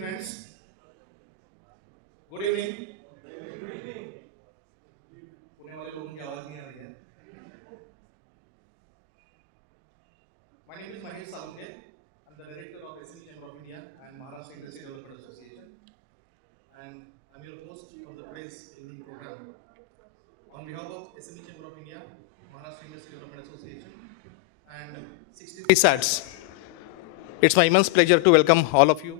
friends. Good evening. Pune वाले लोगों की आवाज नहीं आ रही है. My name is Salunkhe. I'm the director of SME Chamber of India and Maharashtra Industry Development Association, and I'm your host for the today's evening program. On behalf of SME Chamber of India, Maharashtra Industry Development Association, and 63 SATs, it's my immense pleasure to welcome all of you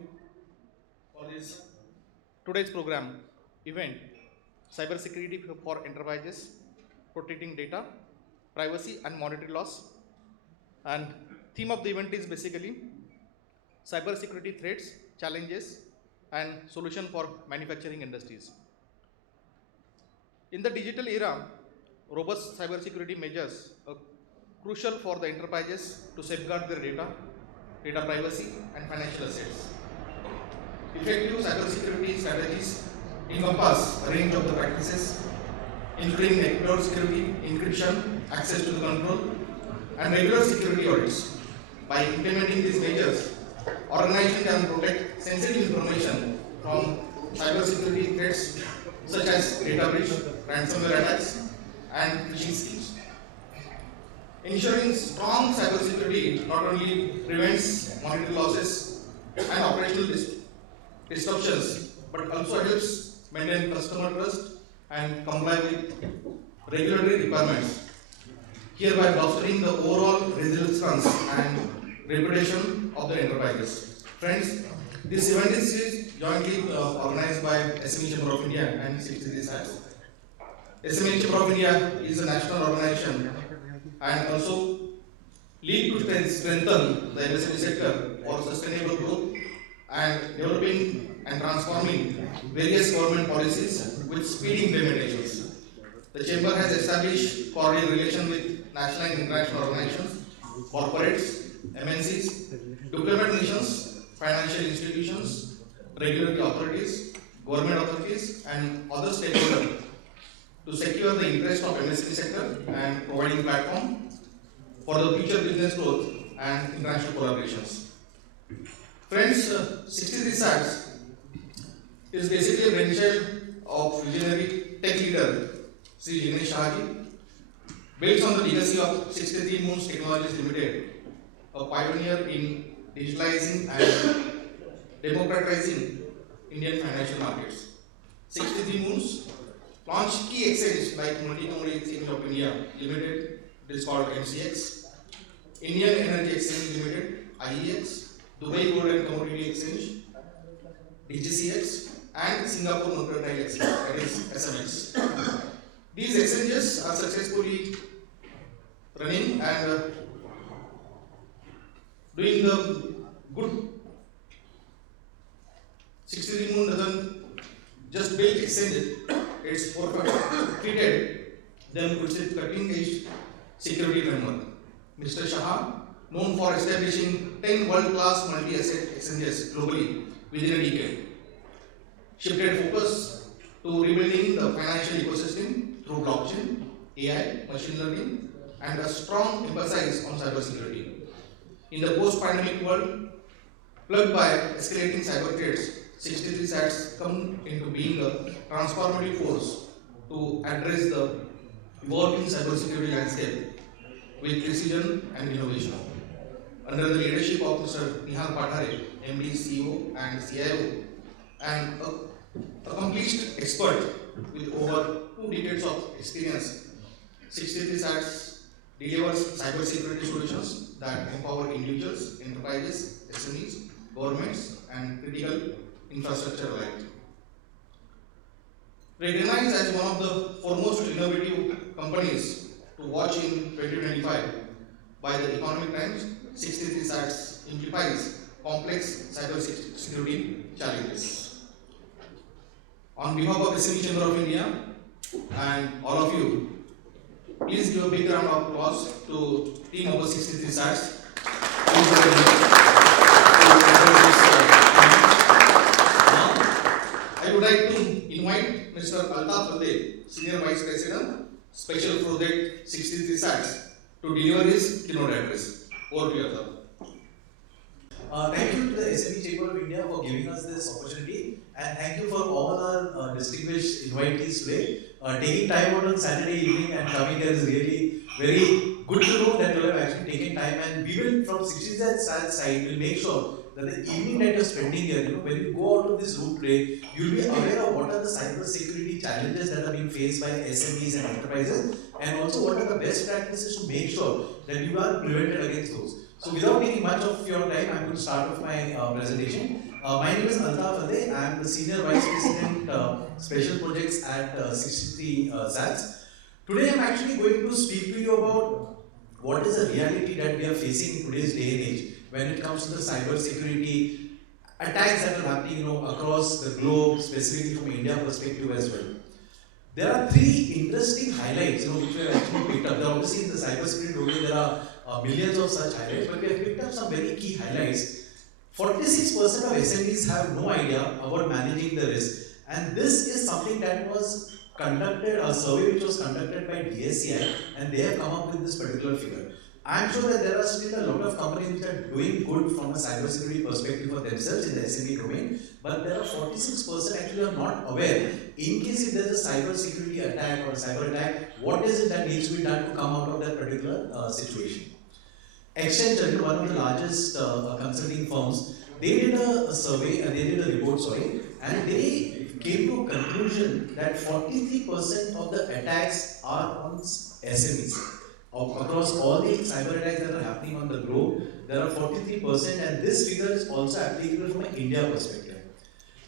for this today's program event, Cybersecurity for Enterprises, Protecting Data, Privacy and Monetary Laws. And theme of the event is basically cybersecurity threats, challenges, and solution for manufacturing industries. In the digital era, robust cybersecurity measures are crucial for the enterprises to safeguard their data privacy, and financial assets. Effective cybersecurity strategies encompass a range of the practices, including network security, encryption, access to the control, and regular security audits. By implementing these measures, organizations can protect sensitive information from cybersecurity threats such as data breach, ransomware attacks, and phishing schemes. Ensuring strong cybersecurity not only prevents monetary losses and operational disruptions, but also helps maintain customer trust and comply with regulatory requirements, hereby fostering the overall resilience and reputation of the enterprises. Friends, this event is jointly organized by SME Chamber of India and 63 SATs. SME Chamber of India is a national organization and also lead to strengthen the MSME sector for sustainable growth and developing and transforming various government policies with speedy implementations. The Chamber has established cordial relations with national and international organizations, corporates, MNCs, development nations, financial institutions, regulatory authorities, government authorities, and other stakeholders to secure the interest of MSME sector and providing platform for the future business growth and international collaborations. Friends, 63 SATs is basically a brainchild of visionary tech leader Sri Jignesh Shahaji, based on the legacy of 63 Moons Technologies Limited, a pioneer in digitalizing and democratizing Indian financial markets. 63 Moons launched key exchanges like Multi-Commodity Exchange of India Limited, it is called MCX, Indian Energy Exchange Limited, IEX, Dubai Gold and Commodity Exchange, DGCX, and Singapore Mercantile Exchange, that is SMX. These exchanges are successfully running and doing the good. 63 Moon doesn't just build exchanges, it's treated them with cutting edge security framework. Mr. Shah, known for establishing 10 world-class multi-asset exchanges globally within a decade, shifted focus to rebuilding the financial ecosystem through blockchain, AI, machine learning, and a strong emphasis on cybersecurity. In the post-pandemic world, plagued by escalating cyber threats, 63 SATs come into being a transformative force to address the evolving cybersecurity landscape with precision and innovation. Under the leadership of Mr. Neehar Pathare, MD, CEO, and CIO, and a accomplished expert with over 2 decades of experience, 63 SATs delivers cybersecurity solutions that empower individuals, enterprises, SMEs, governments, and critical infrastructure alike. Recognized as one of the foremost innovative companies to watch in 2025 by the Economic Times, 63 SATs implies complex cybersecurity challenges. On behalf of the SME Chamber of India and all of you, please give a big round of applause to team of 63 SATs. I would like to invite Mr. Altaf, Halde, Senior Vice President, Special Project 63 SATs, to deliver his keynote address. Over to you, Altaf. Thank you to the SME Chamber of India for giving us this opportunity, and thank you for all our distinguished invitees today. Taking time out on Saturday evening and coming here is really very good to know that you have actually taken time, and we will, from 60Z side, will make sure that the evening that you're spending here, when you go out of this route today, you'll be aware of what are the cyber security challenges that are being faced by SMEs and enterprises, and also what are the best practices to make sure that you are prevented against those. So without taking much of your time, I'm going to start with my presentation. My name is Altaf. Halde. I'm the Senior Vice President Special Projects at 63 ZATS. Today I'm actually going to speak to you about what is the reality that we are facing in today's day and age when it comes to the cyber security attacks that are happening across the globe, specifically from India perspective as well. There are three interesting highlights which we have actually picked up. There obviously in the cybersecurity domain there are millions of such highlights, but we have picked up some very key highlights. 46% of SMEs have no idea about managing the risk, and this is something that was conducted, a survey which was conducted by DSCI, and they have come up with this particular figure. I'm sure that there are still a lot of companies which are doing good from a cybersecurity perspective for themselves in the SME domain, but there are 46% actually are not aware. In case if there is a cybersecurity attack or a cyber attack, what is it that needs to be done to come out of that particular situation? Accenture, one of the largest consulting firms, they did a survey, and they did a report, and they came to a conclusion that 43% of the attacks are on SMEs. Across all the cyber attacks that are happening on the globe, there are 43%, and this figure is also applicable from an India perspective.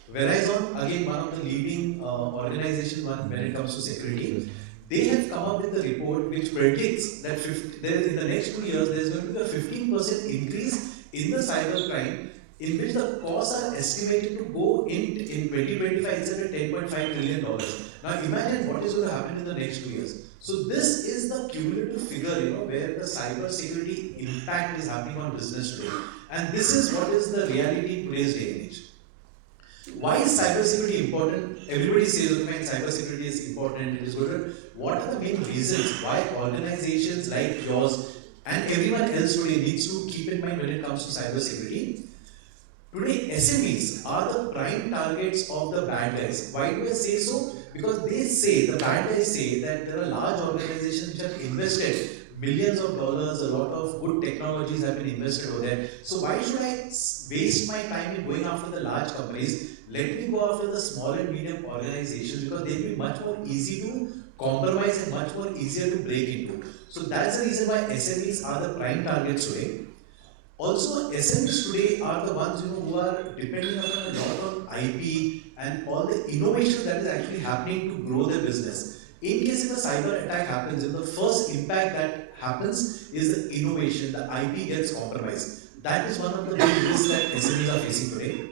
Verizon, again one of the leading organizations when it comes to security, they have come up with a report which predicts that in the next 2 years there is going to be a 15% increase in the cyber crime, in which the costs are estimated to go in 2025 instead of $10.5 trillion. Now imagine what is going to happen in the next 2 years. So this is the cumulative figure, where the cyber security impact is happening on business today. And this is what is the reality in today's day and age. Why is cybersecurity important? Everybody says, okay, cybersecurity is important, it is good. What are the main reasons why organizations like yours and everyone else today needs to keep in mind when it comes to cybersecurity? Today, SMEs are the prime targets of the bad guys. Why do I say so? Because the bad guys say that there are large organizations which have invested millions of dollars, a lot of good technologies have been invested over there. So why should I waste my time in going after the large companies? Let me go after the small and medium organizations, because they'll be much more easy to compromise and much more easier to break into. So that's the reason why SMEs are the prime targets today. Also, SMEs today are the ones who are depending on a lot on IP and all the innovation that is actually happening to grow their business. In case if a cyber attack happens, the first impact that happens is the innovation, the IP gets compromised. That is one of the big risks that SMEs are facing today.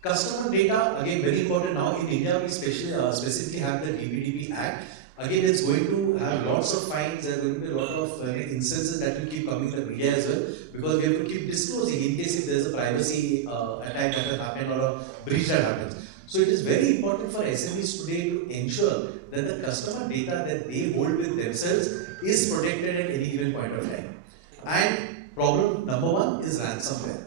Customer data, again very important now. In India, we specifically have the DPDP Act. Again, it's going to have lots of fines. There are going to be a lot of instances that will keep coming in the media as well, because we have to keep disclosing in case if there is a privacy attack that has happened or a breach that happens. So it is very important for SMEs today to ensure that the customer data that they hold with themselves is protected at any given point of time. And problem number one is ransomware.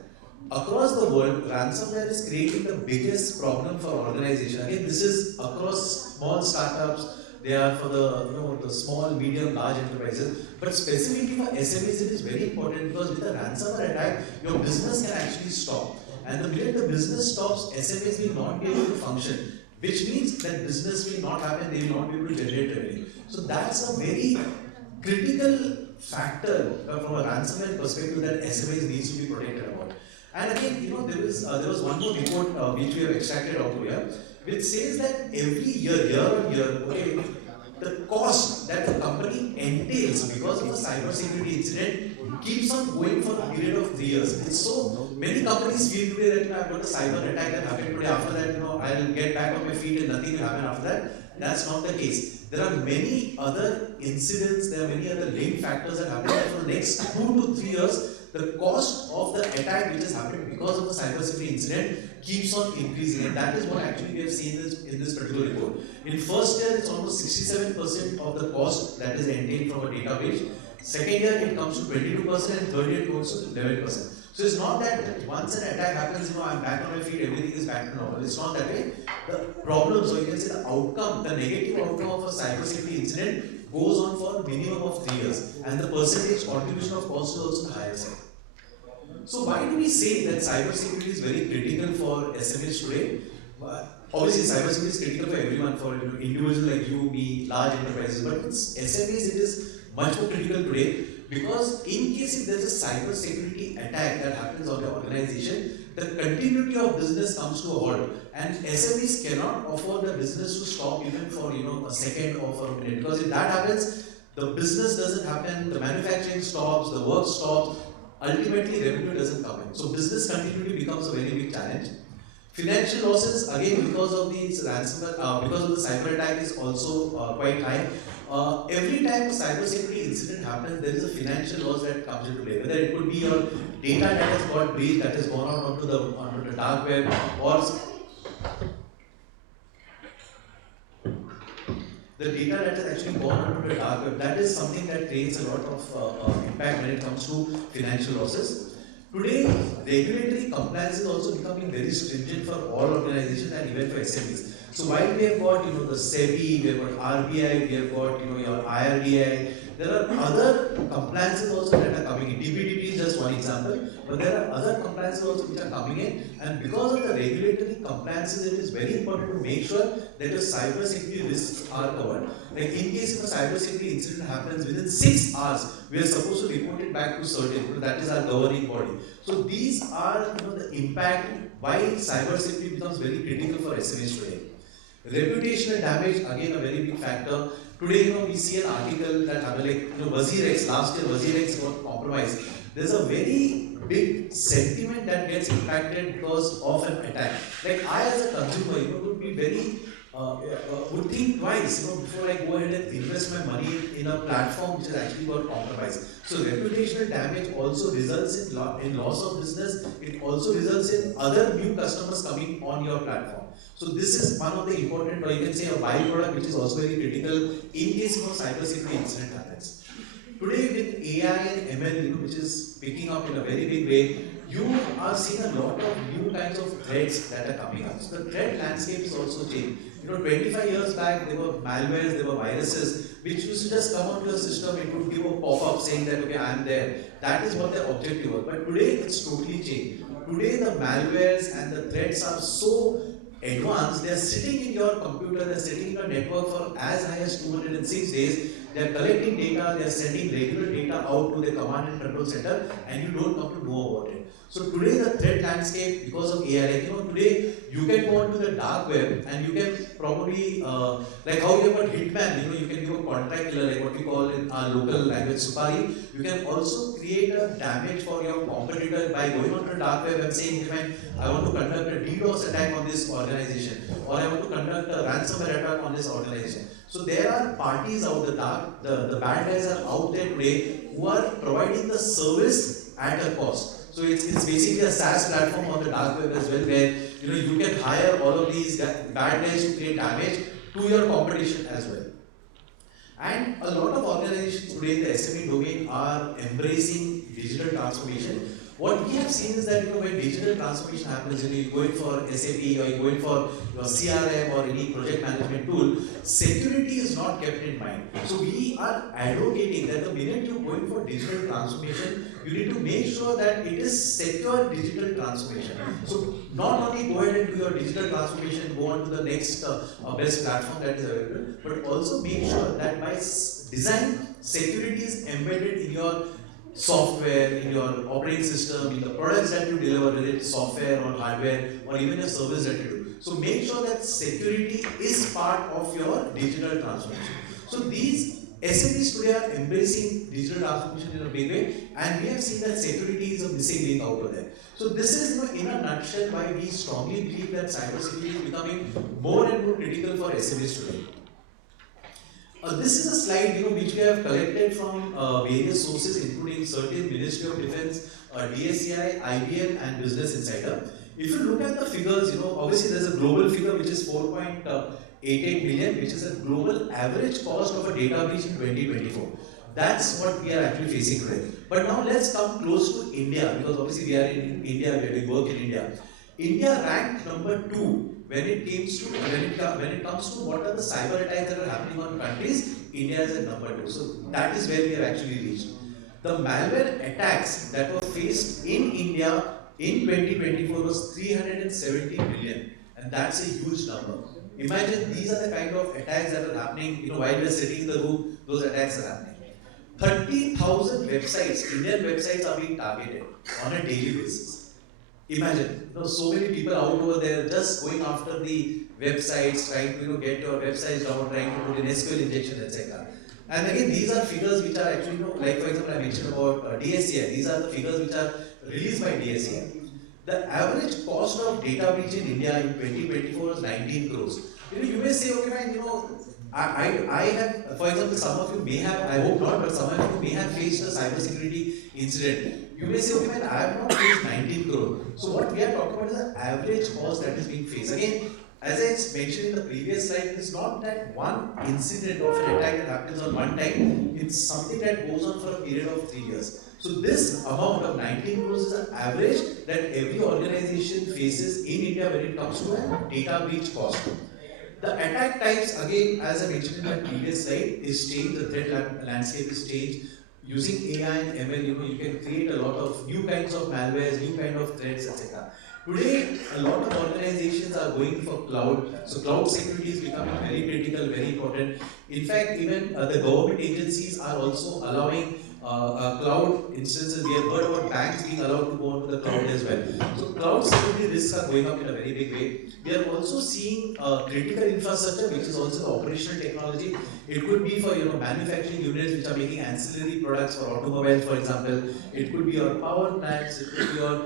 Across the world, ransomware is creating the biggest problem for organizations. Again, this is across small startups. They are for the small, medium, large enterprises. But specifically for SMEs, it is very important, because with a ransomware attack, your business can actually stop. And the minute the business stops, SMEs will not be able to function, which means that business will not happen, they will not be able to generate revenue. So that's a very critical factor from a ransomware perspective that SMEs needs to be protected about. And again, there was one more report which we have extracted out here, which says that every year on year, the cost that the company entails because of the cybersecurity incident keeps on going for a period of 3 years. It's so many companies feel today that I've got a cyber attack that happened today. After that, I'll get back on my feet and nothing will happen after that. That's not the case. There are many other incidents, there are many other linked factors that happen for the next 2 to 3 years. The cost of the attack which has happened because of the cybersecurity incident keeps on increasing, and that is what actually we have seen in this particular report. In first year, it's almost 67% of the cost that is entailed from a data breach. Second year, it comes to 22%, and third year, it goes to 11%. So it's not that once an attack happens, I'm back on my feet, everything is back to normal. It's not that way. The problems, or you can say the outcome, the negative outcome of a cybersecurity incident goes on for a minimum of 3 years, and the percentage contribution of cost is also the higher side. So why do we say that cybersecurity is very critical for SMEs today? Obviously, cybersecurity is critical for everyone, for individuals like you, me, large enterprises. But with SMEs, it is much more critical today because in case if there is a cybersecurity attack that happens on the organization, the continuity of business comes to a halt, and SMEs cannot afford the business to stop even for a second or for a minute, because if that happens, the business doesn't happen, the manufacturing stops, the work stops. Ultimately, revenue doesn't come in. So business continuity becomes a very big challenge. Financial losses, again, because of the ransomware, because of the cyber attack, is also quite high. Every time a cybersecurity incident happens, there is a financial loss that comes into play. Whether it could be your data that has got breached, that has gone out onto the dark web, or the data that has actually gone onto the dark web. That is something that creates a lot of impact when it comes to financial losses. Today, regulatory compliance is also becoming very stringent for all organizations and even for SMEs. So while we have got the SEBI, we have got RBI, we have got your IRDI, there are other compliances also that are coming in. DPDP is just one example, but there are other compliances also which are coming in. And because of the regulatory compliances, it is very important to make sure that your cyber security risks are covered. Like in case if a cyber security incident happens, within 6 hours, we are supposed to report it back to CERTIN. That is our governing body. So these are the impact why cyber security becomes very critical for SMEs today. Reputational damage, again a very big factor. Today, we see an article that happened, like WazirX, last year WazirX got compromised. There's a very big sentiment that gets impacted because of an attack. Like I as a consumer, would be very would think twice, before I go ahead and invest my money in a platform which has actually got compromised. So reputational damage also results in loss of business. It also results in other new customers coming on your platform. So this is one of the important, or you can say a byproduct, which is also very critical in case of cybersecurity incident happens. Today with AI and ML, which is picking up in a very big way, you are seeing a lot of new kinds of threats that are coming up. So the threat landscape is also changed. 25 years back, there were malwares, there were viruses, which used to just come onto your system. It would give a pop-up saying that, okay, I am there. That is what their objective was. But today, it's totally changed. Today, the malwares and the threats are so advanced. They are sitting in your computer, they are sitting in your network for as high as 206 days. They are collecting data, they are sending regular data out to the command and control center, and you don't come to know about it. So today the threat landscape, because of AI, today you can go onto the dark web and you can probably, like how you have got hitman, you can give a contract killer, like what we call in our local language supari. You can also create a damage for your competitor by going onto the dark web and saying, I want to conduct a DDoS attack on this organization, or I want to conduct a ransomware attack on this organization. So there are parties out the dark, the bad guys are out there today who are providing the service at a cost. So it's basically a SaaS platform on the dark web as well, where you can hire all of these bad guys to create damage to your competition as well. And a lot of organizations today in the SME domain are embracing digital transformation. What we have seen is that when digital transformation happens, you're going for SAP or you're going for your CRM or any project management tool, security is not kept in mind. So we are advocating that the minute you're going for digital transformation, you need to make sure that it is secure digital transformation. So not only go ahead and do your digital transformation, go on to the next best platform that is available, but also make sure that by design, security is embedded in your software, in your operating system, in the products that you deliver, whether it's software or hardware or even a service that you do. So make sure that security is part of your digital transformation. So these SMEs today are embracing digital transformation in a big way, and we have seen that security is a missing link out of there. So this is in a nutshell why we strongly believe that cybersecurity is becoming more and more critical for SMEs today. This is a slide which we have collected from various sources, including certain Ministry of Defense, DSCI, IBM, and Business Insider. If you look at the figures, obviously there's a global figure which is 4.88 million, which is a global average cost of a data breach in 2024. That's what we are actually facing today. But now let's come close to India, because obviously we are in India, we work in India. India ranked number 2 when it comes to what are the cyber attacks that are happening on countries. India is at number 2. So that is where we have actually reached. The malware attacks that were faced in India in 2024 was 370 million, and that's a huge number. Imagine these are the kind of attacks that are happening. While we are sitting in the room, those attacks are happening. 30,000 websites, Indian websites are being targeted on a daily basis. Imagine, so many people out over there just going after the websites, trying to get your websites down, trying to put in SQL injection, etc. And again, these are figures which are actually, like for example, I mentioned about DSCI. These are the figures which are released by DSCI. The average cost of data breach in India in 2024 was 19 crores. You may say, okay, fine, I have, for example, some of you may have, I hope not, but some of you may have faced a cybersecurity incident. You may say, okay, man, I have not faced 19 crore. So what we are talking about is the average cost that is being faced. Again, as I mentioned in the previous slide, it is not that one incident of an attack that happens on one time. It's something that goes on for a period of 3 years. So this amount of 19 crores is an average that every organization faces in India when it comes to a data breach cost. The attack types, again, as I mentioned in my previous slide, is changed. The threat landscape is changed. Using AI and ML, you can create a lot of new kinds of malwares, new kind of threats, etc. Today, a lot of organizations are going for cloud. So cloud security is becoming very critical, very important. In fact, even the government agencies are also allowing cloud instances. We have heard about banks being allowed to go onto the cloud as well. So cloud security risks are going up in a very big way. We are also seeing critical infrastructure, which is also operational technology. It could be for manufacturing units which are making ancillary products for automobiles, for example. It could be your power plants. It could be your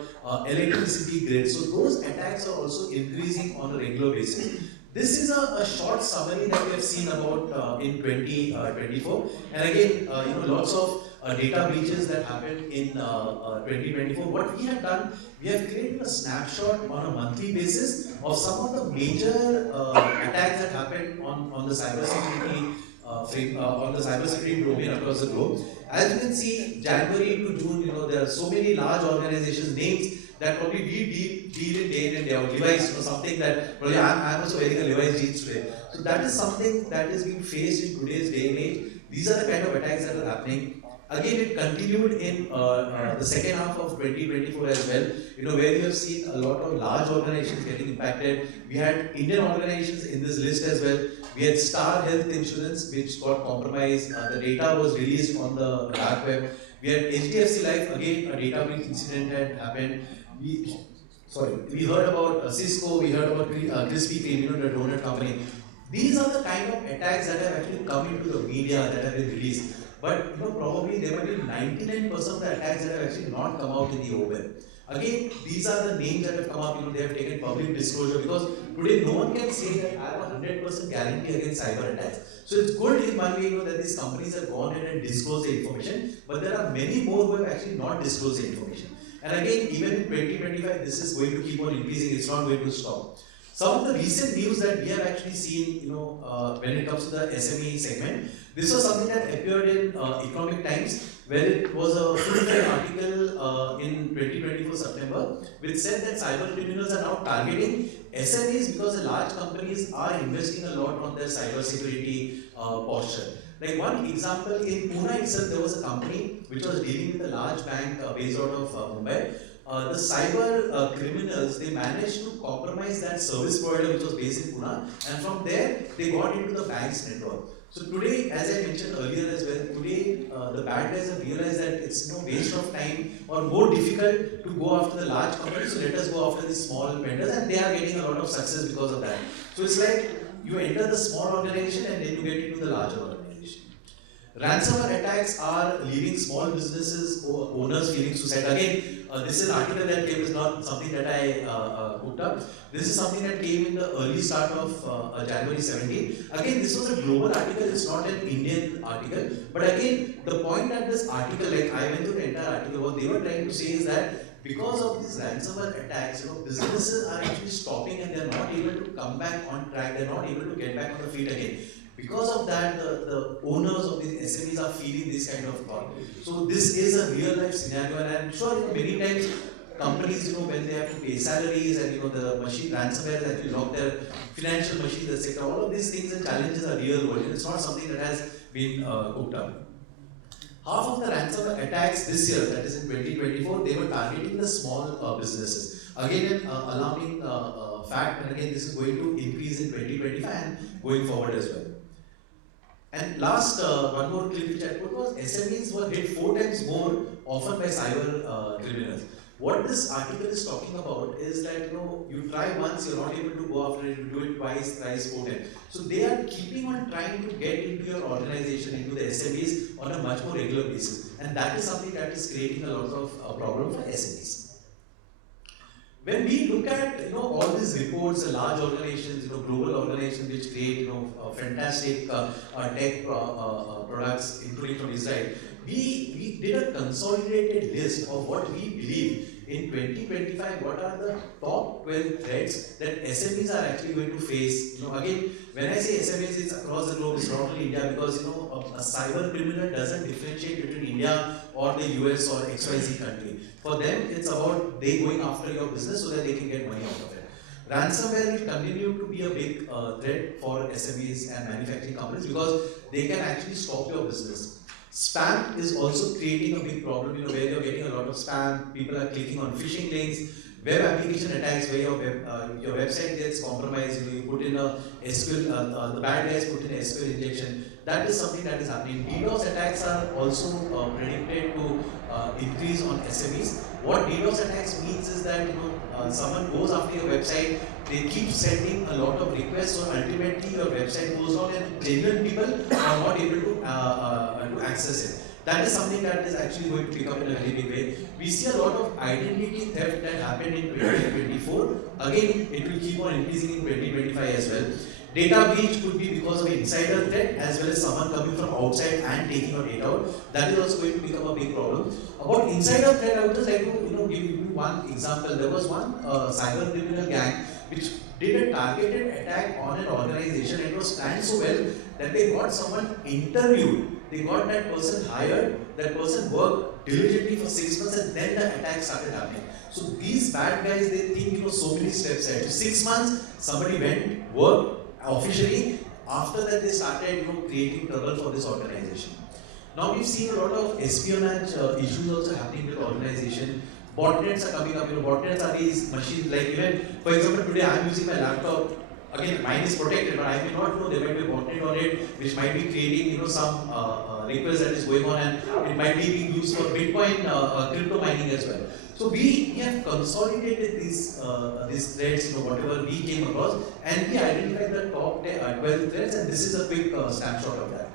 electricity grid. So those attacks are also increasing on a regular basis. This is a short summary that we have seen about in 2024, and again, lots of data breaches that happened in 2024. What we have done, we have created a snapshot on a monthly basis of some of the major attacks that happened on the cybersecurity on the cybersecurity domain across the globe. As you can see, January to June, there are so many large organizations names that probably we deal in day in and day out. Levi's, something that probably I'm also wearing a Levi's jeans today. So that is something that is being faced in today's day and age. These are the kind of attacks that are happening. Again, it continued in the second half of 2024 as well, where you have seen a lot of large organizations getting impacted. We had Indian organizations in this list as well. We had Star Health Insurance, which got compromised. The data was released on the dark web. We had HDFC Life, again, a data breach incident had happened. We heard about Cisco, we heard about Krispy Kreme, the donut company. These are the kind of attacks that have actually come into the media that have been released. But probably there might be 99% of the attacks that have actually not come out in the open. Again, these are the names that have come up, they have taken public disclosure, because today no one can say that I have a 100% guarantee against cyber attacks. So it's good in one way, that these companies have gone ahead and disclosed the information, but there are many more who have actually not disclosed the information. And again, even in 2025, this is going to keep on increasing, it's not going to stop. Some of the recent news that we have actually seen, when it comes to the SME segment, this was something that appeared in Economic Times, where it was a full-time article in 2024 September, which said that cyber criminals are now targeting SMEs because the large companies are investing a lot on their cyber security posture. Like one example, in Pune itself, there was a company which was dealing with a large bank based out of Mumbai. The cyber criminals, they managed to compromise that service provider which was based in Pune, and from there they got into the bank's network. So today, as I mentioned earlier as well, today the bad guys have realized that it's no waste of time or more difficult to go after the large companies, so let us go after the small vendors, and they are getting a lot of success because of that. So it's like you enter the small organization and then you get into the larger organization. Ransomware attacks are leaving small businesses or owners feeling suicide. Again, this is an article that came, is not something that I hooked up. This is something that came in the early start of January 17. Again, this was a global article, it's not an Indian article. But again, the point that this article, like I went through the entire article, what they were trying to say is that because of these ransomware attacks, businesses are actually stopping and they're not able to come back on track, they're not able to get back on the feet again. Because of that, the owners of these SMEs are feeling this kind of thought. So this is a real life scenario, and I'm sure many times companies, when they have to pay salaries and the machine ransomware has actually locked their financial machines, etc. All of these things and challenges are real world. It's not something that has been cooked up. Half of the ransomware attacks this year, that is in 2024, they were targeting the small businesses. Again, an alarming fact, and again, this is going to increase in 2025 and going forward as well. And last, one more clip which I put was SMEs were hit 4 times more often by cyber criminals. What this article is talking about is that you try once, you're not able to go after it, you do it twice, thrice, 4 times. So they are keeping on trying to get into your organization, into the SMEs on a much more regular basis. And that is something that is creating a lot of problem for SMEs. When we look at all these reports, large organizations, global organizations which create fantastic tech products, including from Israel, we did a consolidated list of what we believe in 2025. What are the top 12 threats that SMEs are actually going to face? Again, when I say SMEs, it's across the globe. It's not only India, because a cyber criminal doesn't differentiate between India or the US or XYZ country. For them, it's about they going after your business so that they can get money out of it. Ransomware will continue to be a big threat for SMEs and manufacturing companies because they can actually stop your business. Spam is also creating a big problem, where you're getting a lot of spam, people are clicking on phishing links, web application attacks where your website gets compromised, you put in a SQL, the bad guys put in a SQL injection. That is something that is happening. DDoS attacks are also predicted to increase on SMEs. What DDoS attacks means is that someone goes after your website, they keep sending a lot of requests, so ultimately your website goes down and genuine people are not able to access it. That is something that is actually going to pick up in a very big way. We see a lot of identity theft that happened in 2024. Again, it will keep on increasing in 2025 as well. Data breach could be because of insider threat as well as someone coming from outside and taking your data out. That is also going to become a big problem. About insider threat, I would just like to give you one example. There was one cyber criminal gang which did a targeted attack on an organization. It was planned so well that they got someone interviewed. They got that person hired, that person worked diligently for 6 months, and then the attack started happening. So these bad guys, they think so many steps ahead. So 6 months, somebody went, worked officially. After that, they started creating trouble for this organization. Now we've seen a lot of espionage issues also happening with the organization. Botnets are coming up. Botnets are these machines, like even, for example, today I'm using my laptop. Again, mine is protected, but I may not know there might be a botnet on it, which might be creating some request that is going on, and it might be being used for Bitcoin crypto mining as well. So we have consolidated these threats, whatever we came across, and we identified the top 12 threats, and this is a quick snapshot of that.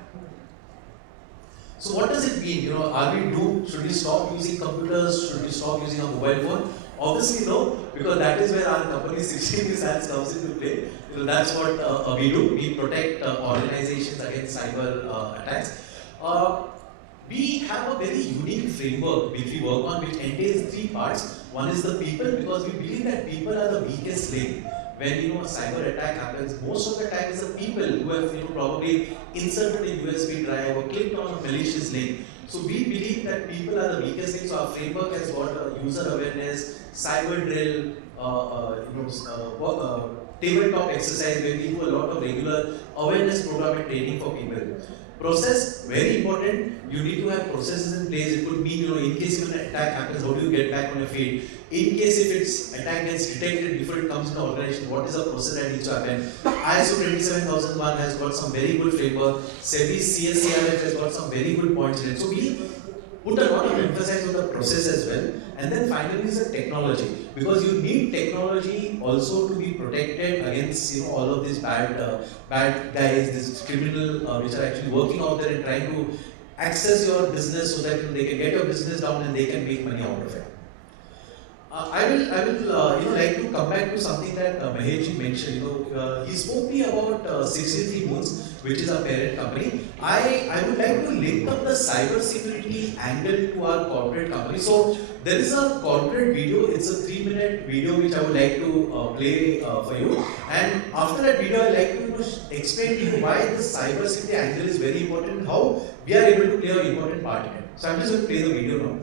So what does it mean? Are we doomed? Should we stop using computers? Should we stop using a mobile phone? Obviously no, because that is where our company 16 Hands comes into play. That's what we do. We protect organizations against cyber attacks. We have a very unique framework which we work on, which entails 3 parts. One is the people, because we believe that people are the weakest link. When a cyber attack happens, most of the time it's the people who have probably inserted a USB drive or clicked on a malicious link. So we believe that people are the weakest link. So our framework has got user awareness, cyber drill, tabletop exercise where we do a lot of regular awareness program and training for people. Process, very important. You need to have processes in place. It could mean, in case if an attack happens, how do you get back on your feet? In case if its attack gets detected before it comes into organization, what is the process that needs to happen? ISO 27001 has got some very good framework. SEBI CSCRF has got some very good points in it. So we put a lot of emphasis on the process as well. And then finally is the technology, because you need technology also to be protected against all of these bad guys, this criminal which are actually working out there and trying to access your business so that they can get your business down and they can make money out of it. like to come back to something that Mahesh mentioned. He spoke me about 63 Moons, which is our parent company. I would like to link up the cybersecurity angle to our corporate company. So there is a corporate video. It's a 3-minute video which I would like to play for you. And after that video, I like to explain to you why this cybersecurity angle is very important and how we are able to play an important part in it. So I'm just going to play the video now.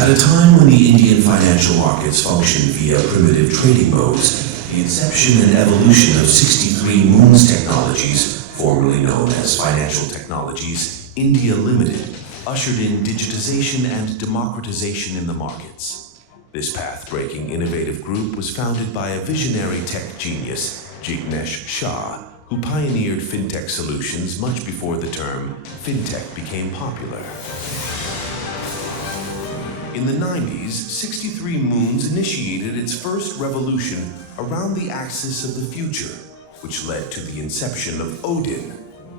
At a time when the Indian financial markets functioned via primitive trading modes, the inception and evolution of 63 Moons Technologies, formerly known as Financial Technologies India Limited, ushered in digitization and democratization in the markets. This path-breaking innovative group was founded by a visionary tech genius, Jignesh Shah, who pioneered fintech solutions much before the term fintech became popular. In the 90s, 63 Moons initiated its first revolution around the axis of the future, which led to the inception of Odin.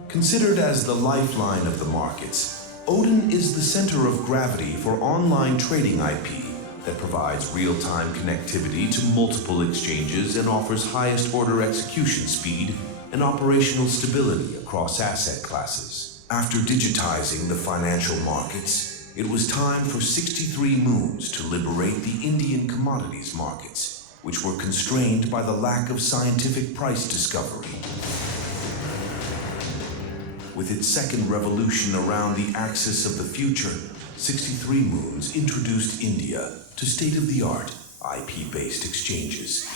Considered as the lifeline of the markets, Odin is the center of gravity for online trading IP that provides real-time connectivity to multiple exchanges and offers highest order execution speed and operational stability across asset classes. After digitizing the financial markets, it was time for 63 Moons to liberate the Indian commodities markets, which were constrained by the lack of scientific price discovery. With its second revolution around the axis of the future, 63 Moons introduced India to state-of-the-art IP-based exchanges.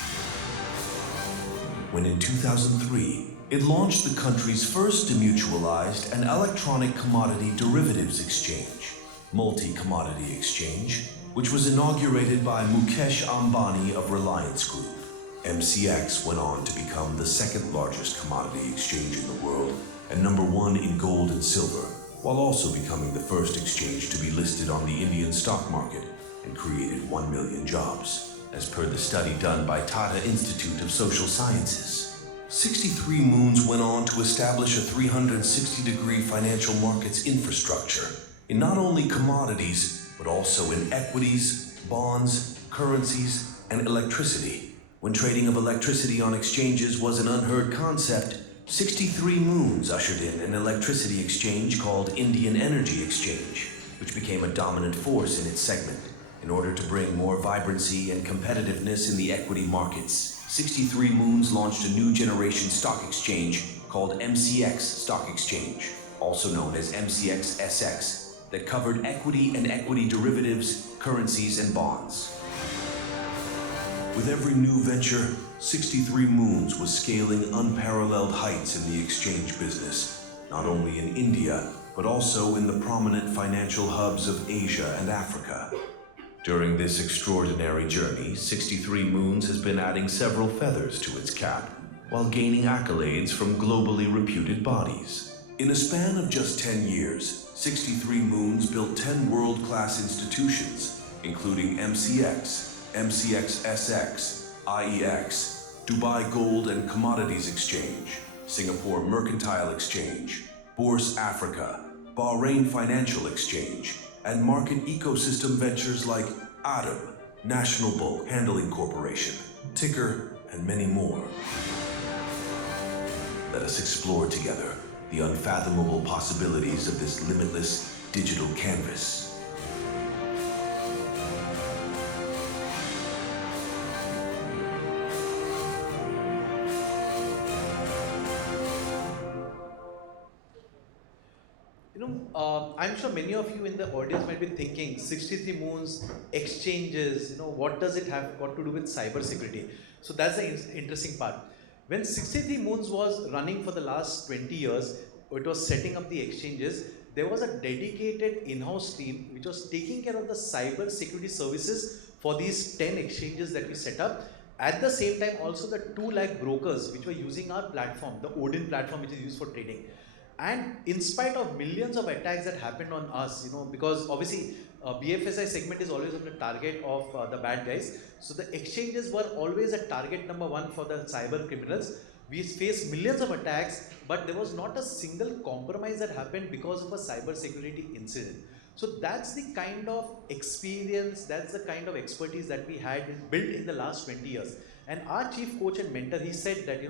When in 2003, it launched the country's first demutualized and electronic commodity derivatives exchange, Multi-Commodity Exchange, which was inaugurated by Mukesh Ambani of Reliance Group. MCX went on to become the second largest commodity exchange in the world and number one in gold and silver, while also becoming the first exchange to be listed on the Indian stock market and created 1 million jobs, as per the study done by Tata Institute of Social Sciences. 63 Moons went on to establish a 360-degree financial markets infrastructure in not only commodities, but also in equities, bonds, currencies, and electricity. When trading of electricity on exchanges was an unheard concept, 63 Moons ushered in an electricity exchange called Indian Energy Exchange, which became a dominant force in its segment. In order to bring more vibrancy and competitiveness in the equity markets, 63 Moons launched a new generation stock exchange called MCX Stock Exchange, also known as MCX SX, that covered equity and equity derivatives, currencies, and bonds. With every new venture, 63 Moons was scaling unparalleled heights in the exchange business, not only in India, but also in the prominent financial hubs of Asia and Africa. During this extraordinary journey, 63 Moons has been adding several feathers to its cap, while gaining accolades from globally reputed bodies. In a span of just 10 years, 63 Moons built 10 world-class institutions, including MCX, MCX-SX, IEX, Dubai Gold and Commodities Exchange, Singapore Mercantile Exchange, Bourse Africa, Bahrain Financial Exchange, and market ecosystem ventures like Adam, National Bulk Handling Corporation, Ticker, and many more. Let us explore together the unfathomable possibilities of this limitless digital canvas. I'm sure many of you in the audience might be thinking 63 Moons, exchanges, what does it have got to do with cybersecurity? So that's the interesting part. When 63 Moons was running for the last 20 years, it was setting up the exchanges, there was a dedicated in-house team which was taking care of the cybersecurity services for these 10 exchanges that we set up. At the same time, also the 2 lakh brokers which were using our platform, the Odin platform, which is used for trading. And in spite of millions of attacks that happened on us, because obviously BFSI segment is always on the target of the bad guys. So the exchanges were always a target number 1 for the cyber criminals. We faced millions of attacks, but there was not a single compromise that happened because of a cyber security incident. So that's the kind of experience, that's the kind of expertise that we had built in the last 20 years. And our chief coach and mentor, he said that,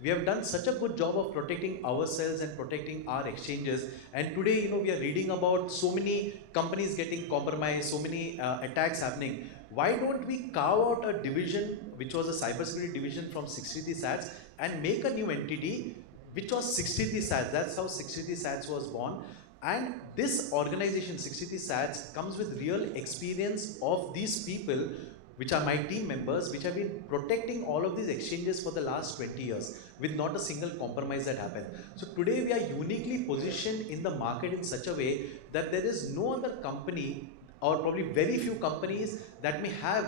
we have done such a good job of protecting ourselves and protecting our exchanges. And today, we are reading about so many companies getting compromised, so many attacks happening. Why don't we carve out a division, which was a cybersecurity division from 63 SATs, and make a new entity, which was 63 SATs. That's how 63 SATs was born. And this organization, 63 SATs, comes with real experience of these people, which are my team members, which have been protecting all of these exchanges for the last 20 years with not a single compromise that happened. So today we are uniquely positioned in the market in such a way that there is no other company, or probably very few companies, that may have,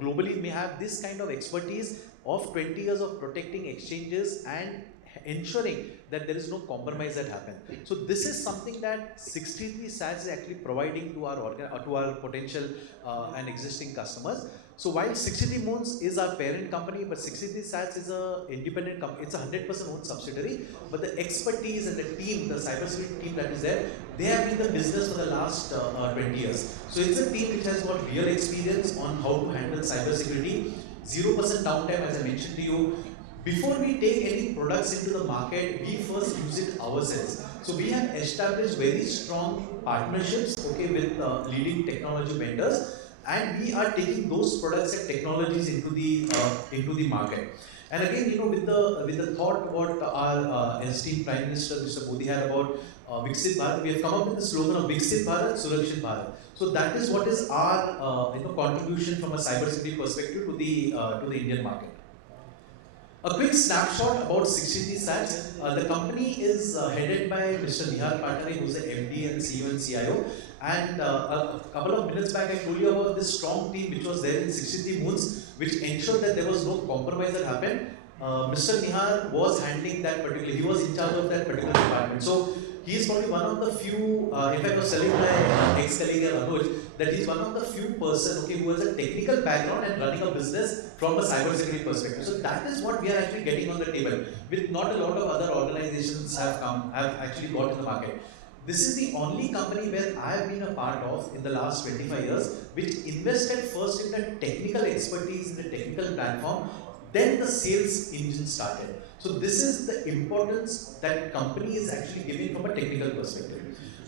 globally may have this kind of expertise of 20 years of protecting exchanges and ensuring that there is no compromise that happens. So this is something that 63 SATs is actually providing to our potential and existing customers. So while 63 Moons is our parent company, but 63 SATs is an independent company. It's a 100% owned subsidiary, but the expertise and the team, the cybersecurity team that is there, they have been in the business for the last 20 years. So it's a team which has got real experience on how to handle cybersecurity. 0% downtime, as I mentioned to you. Before we take any products into the market, we first use it ourselves. So we have established very strong partnerships, with leading technology vendors, and we are taking those products and technologies into the market. And again, with the thought what our esteemed Prime Minister Mr. Modi had about Viksit Bharat, we have come up with the slogan of Viksit Bharat, Surakshit Bharat. So that is what is our contribution from a cybersecurity perspective to the Indian market. A quick snapshot about 63 SATs. The company is headed by Mr. Neehar Pathare, who is the MD and CEO and CIO. And a couple of minutes back, I told you about this strong team which was there in 63 Moons, which ensured that there was no compromise that happened. Mr. Neehar was handling that particular, he was in charge of that particular department. So he is probably one of the few, in fact I was telling my ex-colleague Anuj, that he is one of the few person who has a technical background and running a business from a cybersecurity perspective. So that is what we are actually getting on the table, with not a lot of other organizations have actually got in the market. This is the only company where I have been a part of in the last 25 years, which invested first in the technical expertise, in the technical platform, then the sales engine started. So this is the importance that company is actually giving from a technical perspective.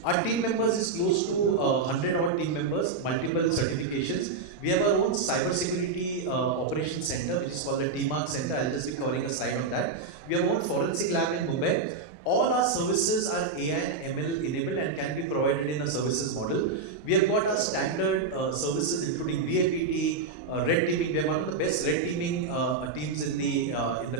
Our team members is close to 100 odd team members, multiple certifications. We have our own cybersecurity operations center, which is called the TMARC Center. I'll just be covering a slide on that. We have our own forensic lab in Mumbai. All our services are AI and ML enabled and can be provided in a services model. We have got our standard services including VAPT, red teaming. We have one of the best red teaming teams in the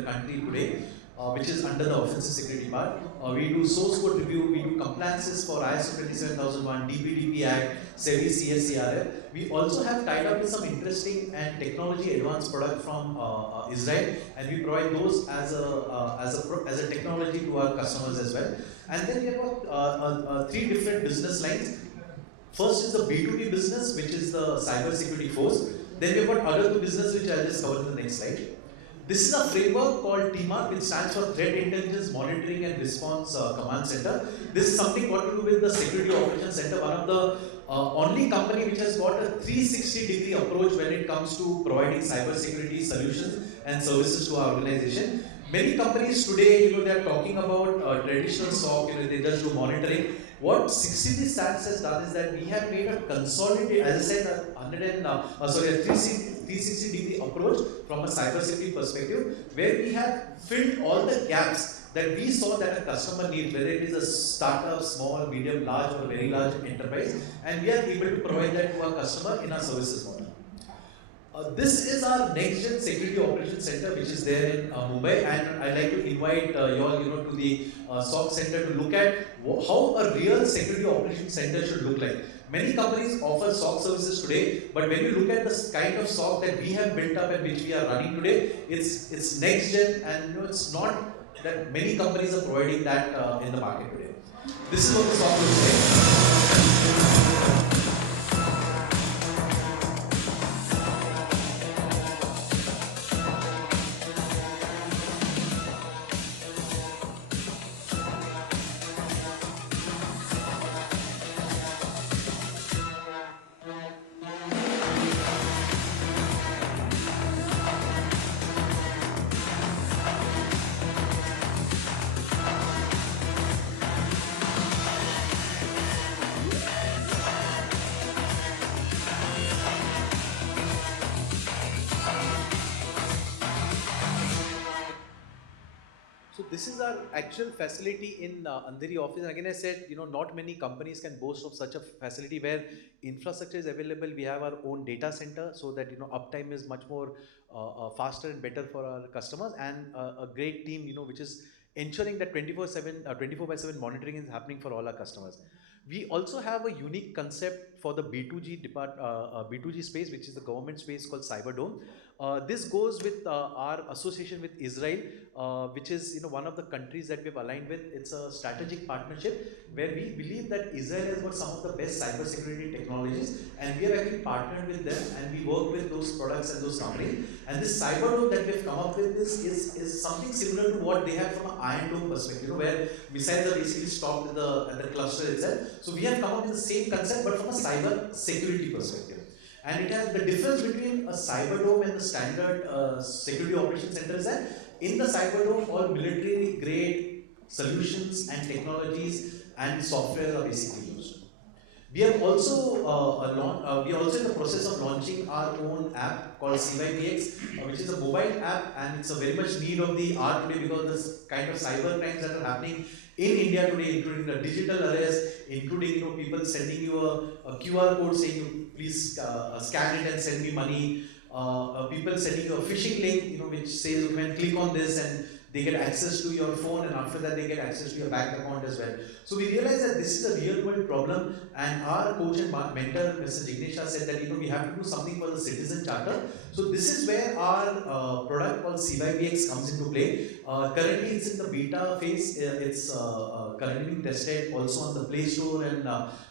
country today, which is under the offensive security part. We do source code review, we do compliances for ISO 27001, DPDP Act, SEBI CSCRF. We also have tied up with some interesting and technology advanced product from Israel, and we provide those as a technology to our customers as well. And then we have got three different business lines. First is the B2B business, which is the cybersecurity force. Then we have got other two business, which I'll just cover in the next slide. This is a framework called TMARC, which stands for Threat Intelligence Monitoring and Response Command Center. This is something got to do with the Security Operations Center, one of the only company which has got a 360-degree approach when it comes to providing cybersecurity solutions and services to our organization. Many companies today, they are talking about traditional SOC, they just do monitoring. What 63 SATs has done is that we have made a consolidated, as I said, a 360-degree approach from a cybersecurity perspective, where we have filled all the gaps that we saw that a customer needs, whether it is a startup, small, medium, large, or very large enterprise, and we are able to provide that to our customer in our services model. This is our next-gen security operations center, which is there in Mumbai, and I'd like to invite you all, to the SOC center to look at how a real security operations center should look like. Many companies offer SOC services today, but when you look at the kind of SOC that we have built up and which we are running today, it's next-gen, and it's not that many companies are providing that in the market today. This is what the SOC looks like. this is our actual facility in Andheri office. And again, I said, not many companies can boast of such a facility where infrastructure is available. We have our own data center so that, uptime is much more faster and better for our customers, and a great team, which is ensuring that 24/7, 24/7 monitoring is happening for all our customers. We also have a unique concept for the B2G space, which is the government space called Cyberdome. This goes with our association with Israel, which is one of the countries that we've aligned with. It's a strategic partnership where we believe that Israel has got some of the best cybersecurity technologies, and we have actually partnered with them, and we work with those products and those companies. And this Cyberdome that we've come up with is something similar to what they have from an Iron Dome perspective, where missiles are basically stopped at the cluster itself. So we have come up with the same concept, but from a cyber security perspective. And it has the difference between a Cyberdome and the standard security operation center is that in the Cyberdome, all military grade solutions and technologies and software are basically used. We are also we are also in the process of launching our own app called CYPX, which is a mobile app, and it's a very much need of the hour today because this kind of cyber crimes that are happening in India today, including the digital arrest, including people sending you a QR code saying you please scan it and send me money. People sending you a phishing link, which says you can click on this and they get access to your phone, and after that they get access to your bank account as well. So we realize that this is a real world problem, and our coach and mentor, Mr. Jignesha, said that we have to do something for the citizen charter. So this is where our product called CYPX comes into play. Currently it's in the beta phase. It's currently being tested also on the Play Store and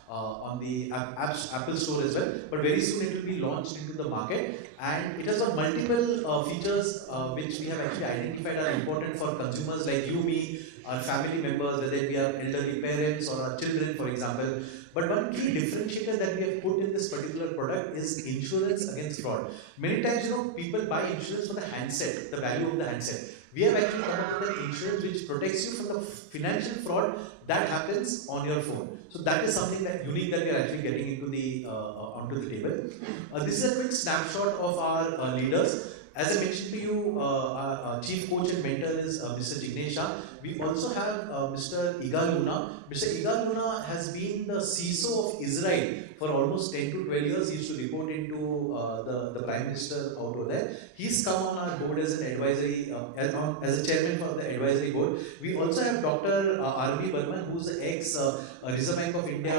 on the Apple Store as well, but very soon it will be launched into the market, and it has got multiple features which we have actually identified are important for consumers like you, me, our family members, whether it be our elderly parents or our children, for example. But one key differentiator that we have put in this particular product is insurance against fraud. Many times, people buy insurance for the handset, the value of the handset. We have actually come up with an insurance which protects you from the financial fraud that happens on your phone. So that is something that unique that we are actually getting into the onto the table. This is a quick snapshot of our leaders. As I mentioned to you, our chief coach and mentor is Mr. Jignesha. We also have Mr. Igal Luna. Mr. Igal Luna has been the CISO of Israel for almost 10 to 12 years. He used to report into the Prime Minister out over there. He's come on our board as an advisory, as a chairman for the advisory board. We also have Dr. R.B. Burman, who's the ex-Reserve Bank of India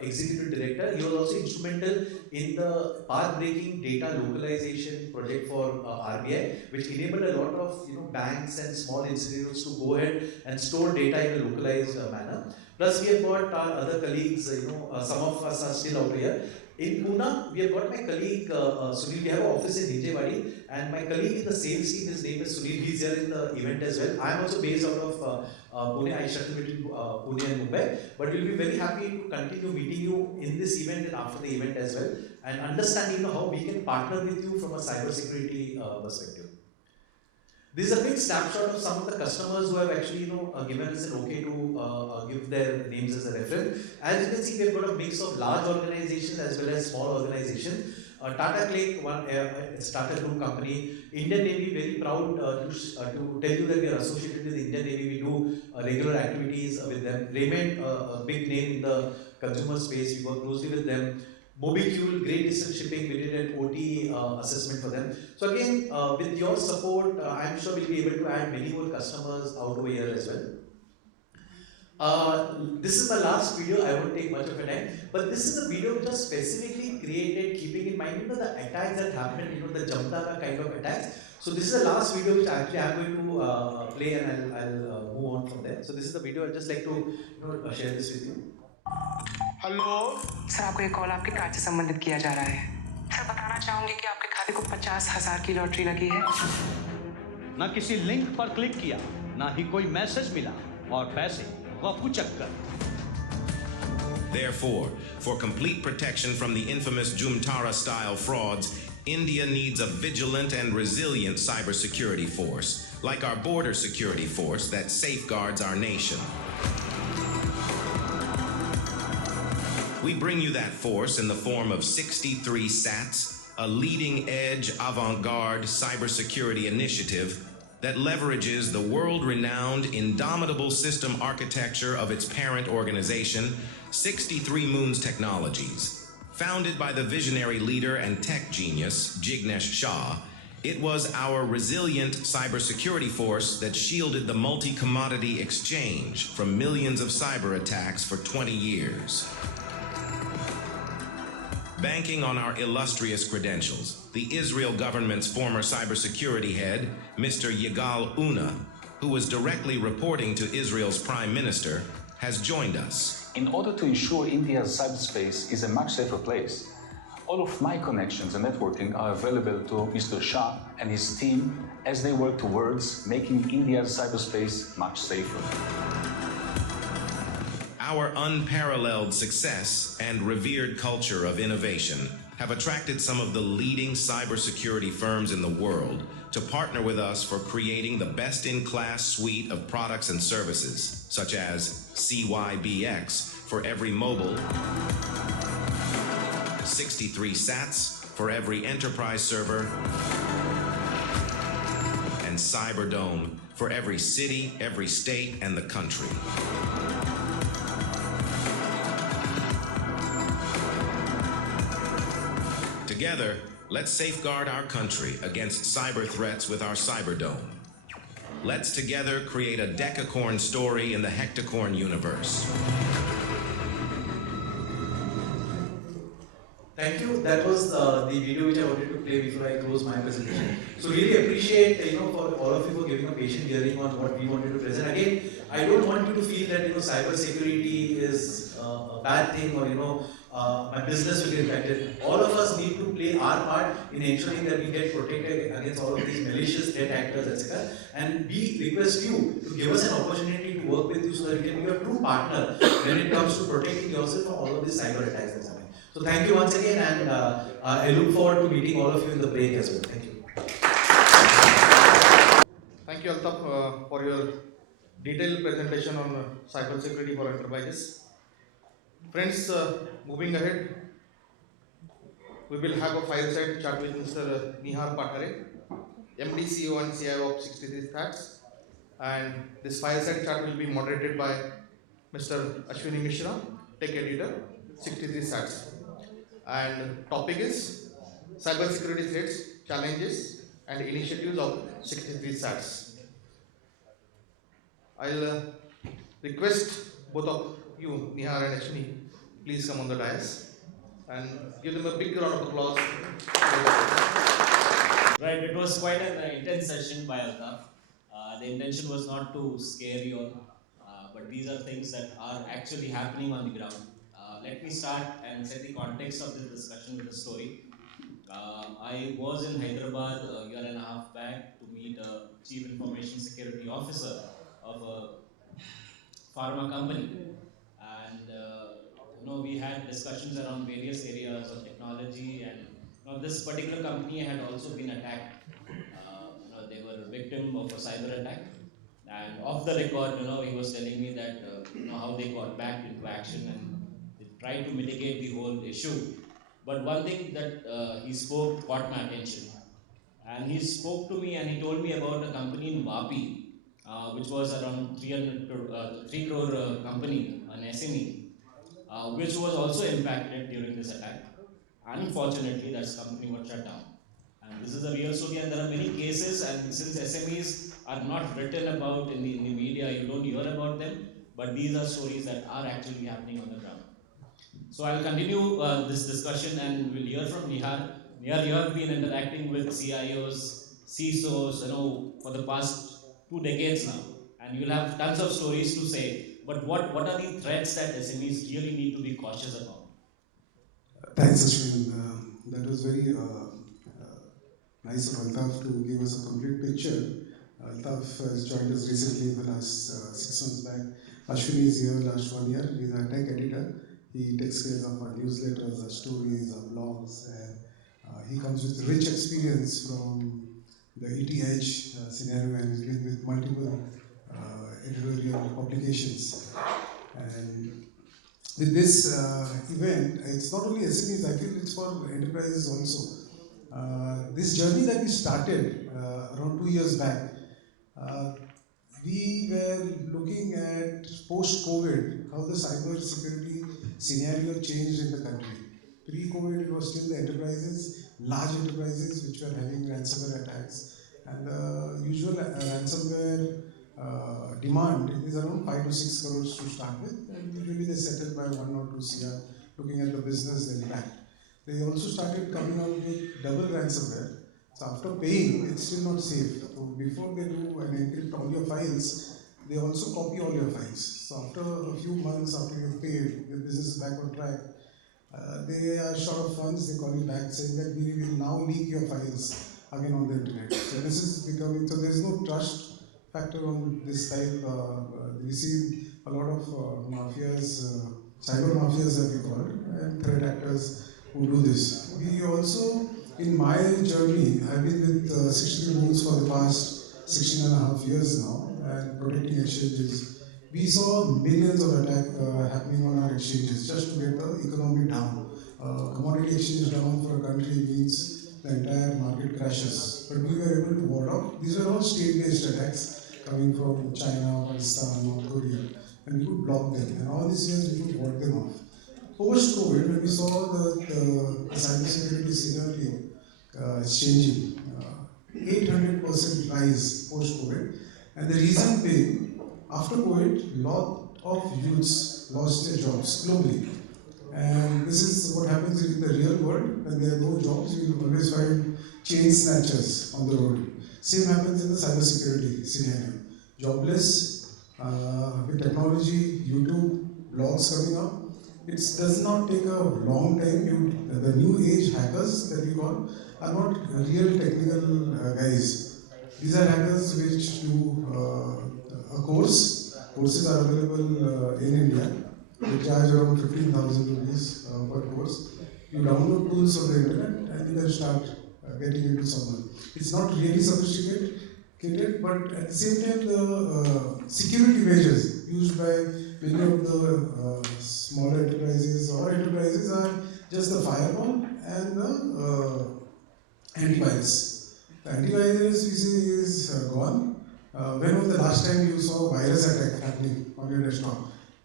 executive director. He was also instrumental in the path-breaking data localization project for RBI, which enabled a lot of banks and small institutes to go ahead and store data in a localized manner. Plus, we have got our other colleagues. Some of us are still out here. In Pune, we have got my colleague Sunil. We have an office in Hinjewadi, and my colleague in the sales team, his name is Sunil. He's here in the event as well. I am also based out of Pune. I shuttle between Pune and Mumbai. But we'll be very happy to continue meeting you in this event and after the event as well, and understanding how we can partner with you from a cybersecurity perspective. This is a quick snapshot of some of the customers who have actually given us an okay to give their names as a reference. As you can see, we've got a mix of large organizations as well as small organizations. Tata Click, it's a Tata Group company. Indian Navy, very proud to tell you that we are associated with Indian Navy. We do regular activities with them. Raymond, a big name in the consumer space, we work closely with them. MobiFuel, great distance shipping, we did an OT assessment for them. So again, with your support, I'm sure we'll be able to add many more customers out over here as well. This is my last video, I won't take much of a time, but this is a video which was specifically created keeping in mind the attacks that happened, the Jamtara kind of attacks. So this is the last video which actually I'm going to play, and I'll move on from there. So this is the video. I'd just like to share this with you. Hello sir, आपको एक call आपके card से संबंधित किया जा रहा है। Sir, बताना चाहूंगी कि आपके खाते को 50,000 की लॉटरी लगी है। ना किसी लिंक पर क्लिक किया, ना ही कोई मैसेज मिला, और पैसे गप्पू चक्कर। Therefore, for complete protection from the infamous Jumtara-style frauds, India needs a vigilant and resilient cybersecurity force, like our border security force that safeguards our nation. We bring you that force in the form of 63 SATs, a leading-edge, avant-garde cybersecurity initiative that leverages the world-renowned indomitable system architecture of its parent organization, 63 Moons Technologies. Founded by the visionary leader and tech genius, Jignesh Shah, it was our resilient cybersecurity force that shielded the multi-commodity exchange from millions of cyber attacks for 20 years. Banking on our illustrious credentials, the Israel government's former cybersecurity head, Mr. Yigal Una, who was directly reporting to Israel's prime minister, has joined us. In order to ensure India's cyberspace is a much safer place, all of my connections and networking are available to Mr. Shah and his team as they work towards making India's cyberspace much safer. Our unparalleled success and revered culture of innovation have attracted some of the leading cybersecurity firms in the world to partner with us for creating the best-in-class suite of products and services, such as CYBX for every mobile, 63 SATs for every enterprise server, and Cyberdome for every city, every state, and the country. Together, let's safeguard our country against cyber threats with our Cyberdome. Let's together create a decacorn story in the hectacorn universe. Thank you. That was the video which I wanted to play before I close my presentation. So really appreciate for all of you for giving a patient hearing on what we wanted to present. Again, I don't want you to feel that cyber security is a bad thing or my business will be impacted. All of us need to play our part in ensuring that we get protected against all of these malicious threat actors, etc. And we request you to give us an opportunity to work with you so that we can be a true partner when it comes to protecting yourself from all of these cyber attacks that's happening. So thank you once again, and I look forward to meeting all of you in the break as well. Thank you. Thank you, Altaf, for your detailed presentation on cybersecurity for enterprises. Friends, moving ahead, we will have a fireside chat with Mr. Neehar Pathare, MD, CEO and CIO of 63 Stats. And this fireside chat will be moderated by Mr. Ashwani Mishra, Tech Editor, 63 Stats. And topic is cybersecurity threats, challenges and initiatives of 63 Stats. I'll request both of you, Neehar and Ashwani, please come on the dais and give them a big round of applause. Right, it was quite an intense session by Altaf. The intention was not to scare you all, but these are things that are actually happening on the ground. Let me start and set the context of this discussion with a story. I was in Hyderabad a year and a half back to meet a Chief Information Security Officer of a pharma company. And we had discussions around various areas of technology, and this particular company had also been attacked. They were a victim of a cyber attack, and off the record, he was telling me that how they got back into action and they tried to mitigate the whole issue. But one thing that he spoke caught my attention, and he spoke to me and he told me about a company in Vapi, which was around 3 crore company, an SME, which was also impacted during this attack. Unfortunately, that company was shut down. And this is a real story, and there are many cases, and since SMEs are not written about in the media, you don't hear about them, but these are stories that are actually happening on the ground. So I'll continue this discussion and we'll hear from Neehar. Neehar, you have been interacting with CIOs, CISOs, for the past 2 decades now, and you'll have tons of stories to say. But what are the threats that SMEs really need to be cautious about? Thanks, Ashwin. That was very nice of Altaf to give us a complete picture. Altaf has joined us recently in the last 6 months back. Ashwani is here last 1 year. He's our tech editor. He takes care of our newsletters, our stories, our blogs, and he comes with rich experience from the ETH scenario and has been with multiple editorial publications. And with this event, it's not only SMEs, I feel it's for enterprises also. This journey that we started around 2 years back, Uh, we were looking at post-COVID, how the cyber security scenario changed in the country. Pre-COVID, it was still the enterprises, large enterprises which were having ransomware attacks. And the usual ransomware demand is around 5 to 6 crores to start with, and usually they settle by 1 or 2 CR, looking at the business, the impact. They also started coming out with double ransomware. So after paying, it's still not safe. So before they do and encrypt all your files, they also copy all your files. So after a few months after you've paid, your business is back on track. They are short of funds, they call you back saying that we will now leak your files again on the internet. So this is becoming, so there's no trust factor on this type. We see a lot of mafias, cyber mafias that we call it, and threat actors who do this. We also, in my journey, I've been with 16 moons for the past 16 and a half years now, and protecting exchanges. We saw millions of attacks happening on our exchanges just to get the economy down. Commodity exchange down for a country means the entire market crashes. But we were able to ward off. These were all state-based attacks coming from China, Pakistan, North Korea, and we could block them. And all these years we could ward them off. Post-COVID, when we saw the cybersecurity scenario changing, 800% rise post-COVID, and the reason being, after COVID, lot of youths lost their jobs globally. And this is what happens in the real world. When there are no jobs, you will always find chain snatchers on the road. Same happens in the cybersecurity scenario. Jobless, with technology, YouTube, blogs coming up, it does not take a long time. The new age hackers that we call are not real technical guys. These are hackers which do a course. Courses are available in India. They charge around 15,000 rupees per course. You download tools on the internet and you can start getting into someone. It's not really sophisticated, but at the same time, the security measures used by many of the smaller enterprises or enterprises are just the firewall and the antivirus. The antivirus we see is gone. When was the last time you saw a virus attack happening on your desktop?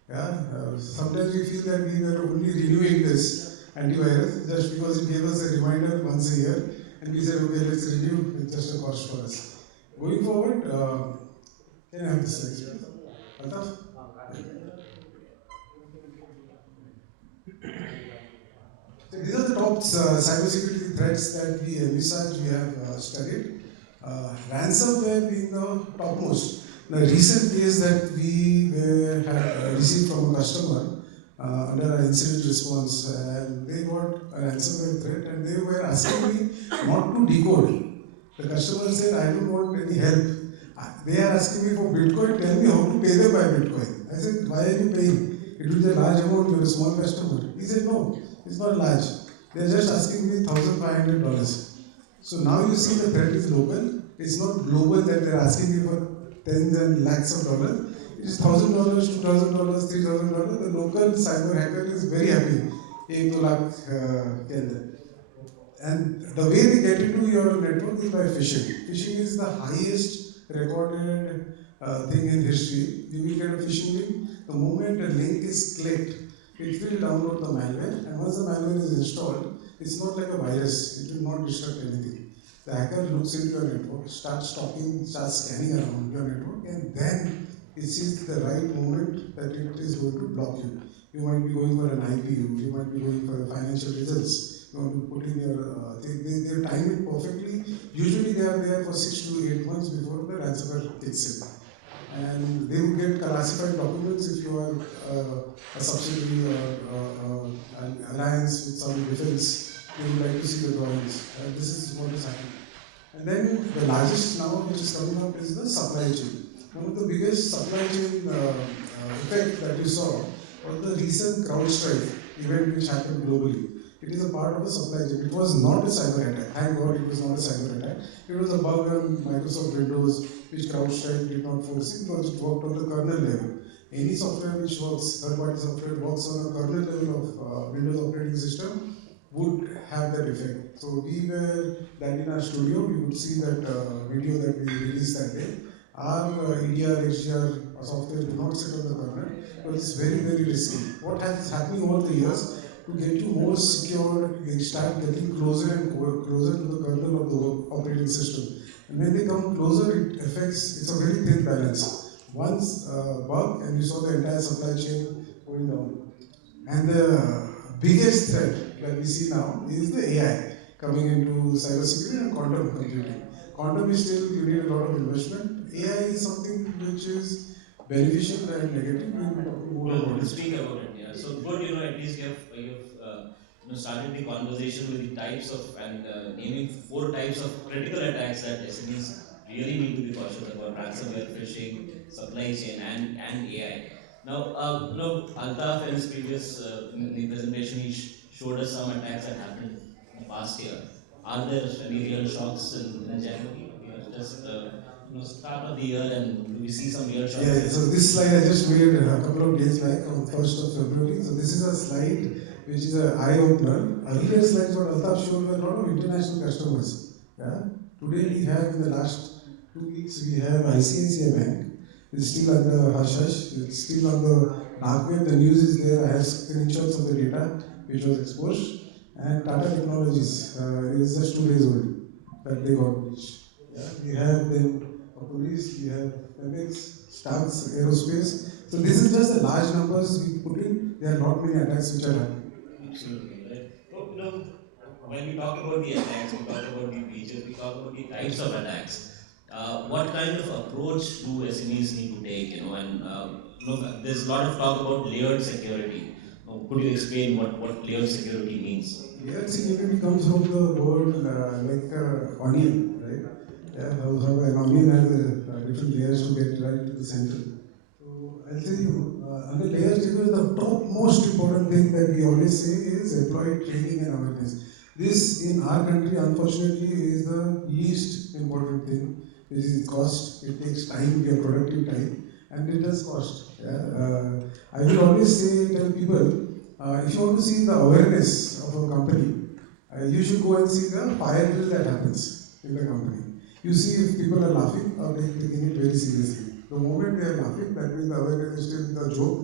Yeah, sometimes we feel that we were only renewing this antivirus just because it gave us a reminder once a year, and we said, okay, let's renew, it's just a cost for us. Going forward, can I have this next please? Altaf? So these are the top cybersecurity threats that we envisage, we have studied. Ransomware being the topmost. The recent case that we had received from a customer under our incident response, and they got a ransomware threat, and they were asking me not to decode. The customer said, I don't want any help. They are asking me for Bitcoin, tell me how to pay them by Bitcoin. I said, why are you paying? It will be a large amount, you're a small customer. He said, no, it's not large. They're just asking me $1,500. So now you see the threat is local. It's not global that they're asking me for tens and lakhs of dollars. It is $1,000, $2,000, $3,000. The local cyber hacker is very happy. 1 lakh and the way they get into your network is by phishing. Phishing is the highest recorded thing in history. You will get a phishing link. The moment a link is clicked, it will download the malware, and once the malware is installed, it's not like a virus. It will not disrupt anything. The hacker looks into your network, starts stalking, starts scanning around your network, and then it sees the right moment that it is going to block you. You might be going for an IPO, you might be going for financial results. You want to put in your, they time it perfectly. Usually they are there for 6 to 8 months before the ransomware kicks in. And they would get classified documents if you are a subsidiary or an alliance with some defense. They would like to see the drawings. This is what is happening. And then the largest now which is coming up is the supply chain. One of the biggest supply chain effect that you saw was the recent CrowdStrike event which happened globally. It is a part of the supply chain. It was not a cyber attack. Thank God it was not a cyber attack. It was a bug on Microsoft Windows which CrowdStrike did not foresee because it worked on the kernel level. Any software which works, third-party software works on a kernel level of Windows operating system would have that effect. So we were that in our studio. You would see that video that we released that day. our EDR, HDR software do not sit on the kernel, but it's very, very risky. What has happening over the years to get you more secure, they start getting closer and closer to the kernel of the operating system. And when they come closer, it affects, it's a very thin balance. Once bug and you saw the entire supply chain going down. And the biggest threat that we see now is the AI coming into cybersecurity and quantum computing. Quantum is still, you need a lot of investment. AI is something which is beneficial and negative. We will be talking more about it. Speak about it, yeah. So good, at least you've started the conversation with the types of and naming 4 types of critical attacks that SMEs really need to be cautious about: ransomware, phishing, supply chain, and AI. Now, Altaf in his previous in the presentation, he showed us some attacks that happened in the past year. Are there any real shocks in January? We are just start of the year, and do we see some real shocks? Yeah, so this slide I just made a couple of days back on 1st of February. So this is a slide which is an eye-opener. Earlier slides what Altaf showed were a lot of international customers. Yeah? Today we have, in the last 2 weeks, we have ICICI Bank. It's still under hush-hush. It's still on the dark web. The news is there. I have screenshots of the data which was exposed. And Tata Technologies is just 2 days old that they got breached. Yeah? We have then police, we have FX, Stars, Aerospace. So this is just the large numbers we put in. There are not many attacks which are happening. Absolutely, right. So, when we talk about the attacks, we talk about the breaches, we talk about the types of attacks. What kind of approach do SMEs need to take? There's a lot of talk about layered security. Could you explain what layered security means? Layered security comes from the word like onion, right? Yeah, how an onion has different layers to get right to the center. So I'll tell you, under layered security, the top most important thing that we always say is employee training and awareness. This in our country, unfortunately, is the least important thing. This is cost. It takes time, your productive time, and it does cost. Yeah? I will always tell people, if you want to see the awareness of a company, you should go and see the fire drill that happens in the company. You see if people are laughing or taking it very seriously. The moment they are laughing, that means the awareness is still the joke.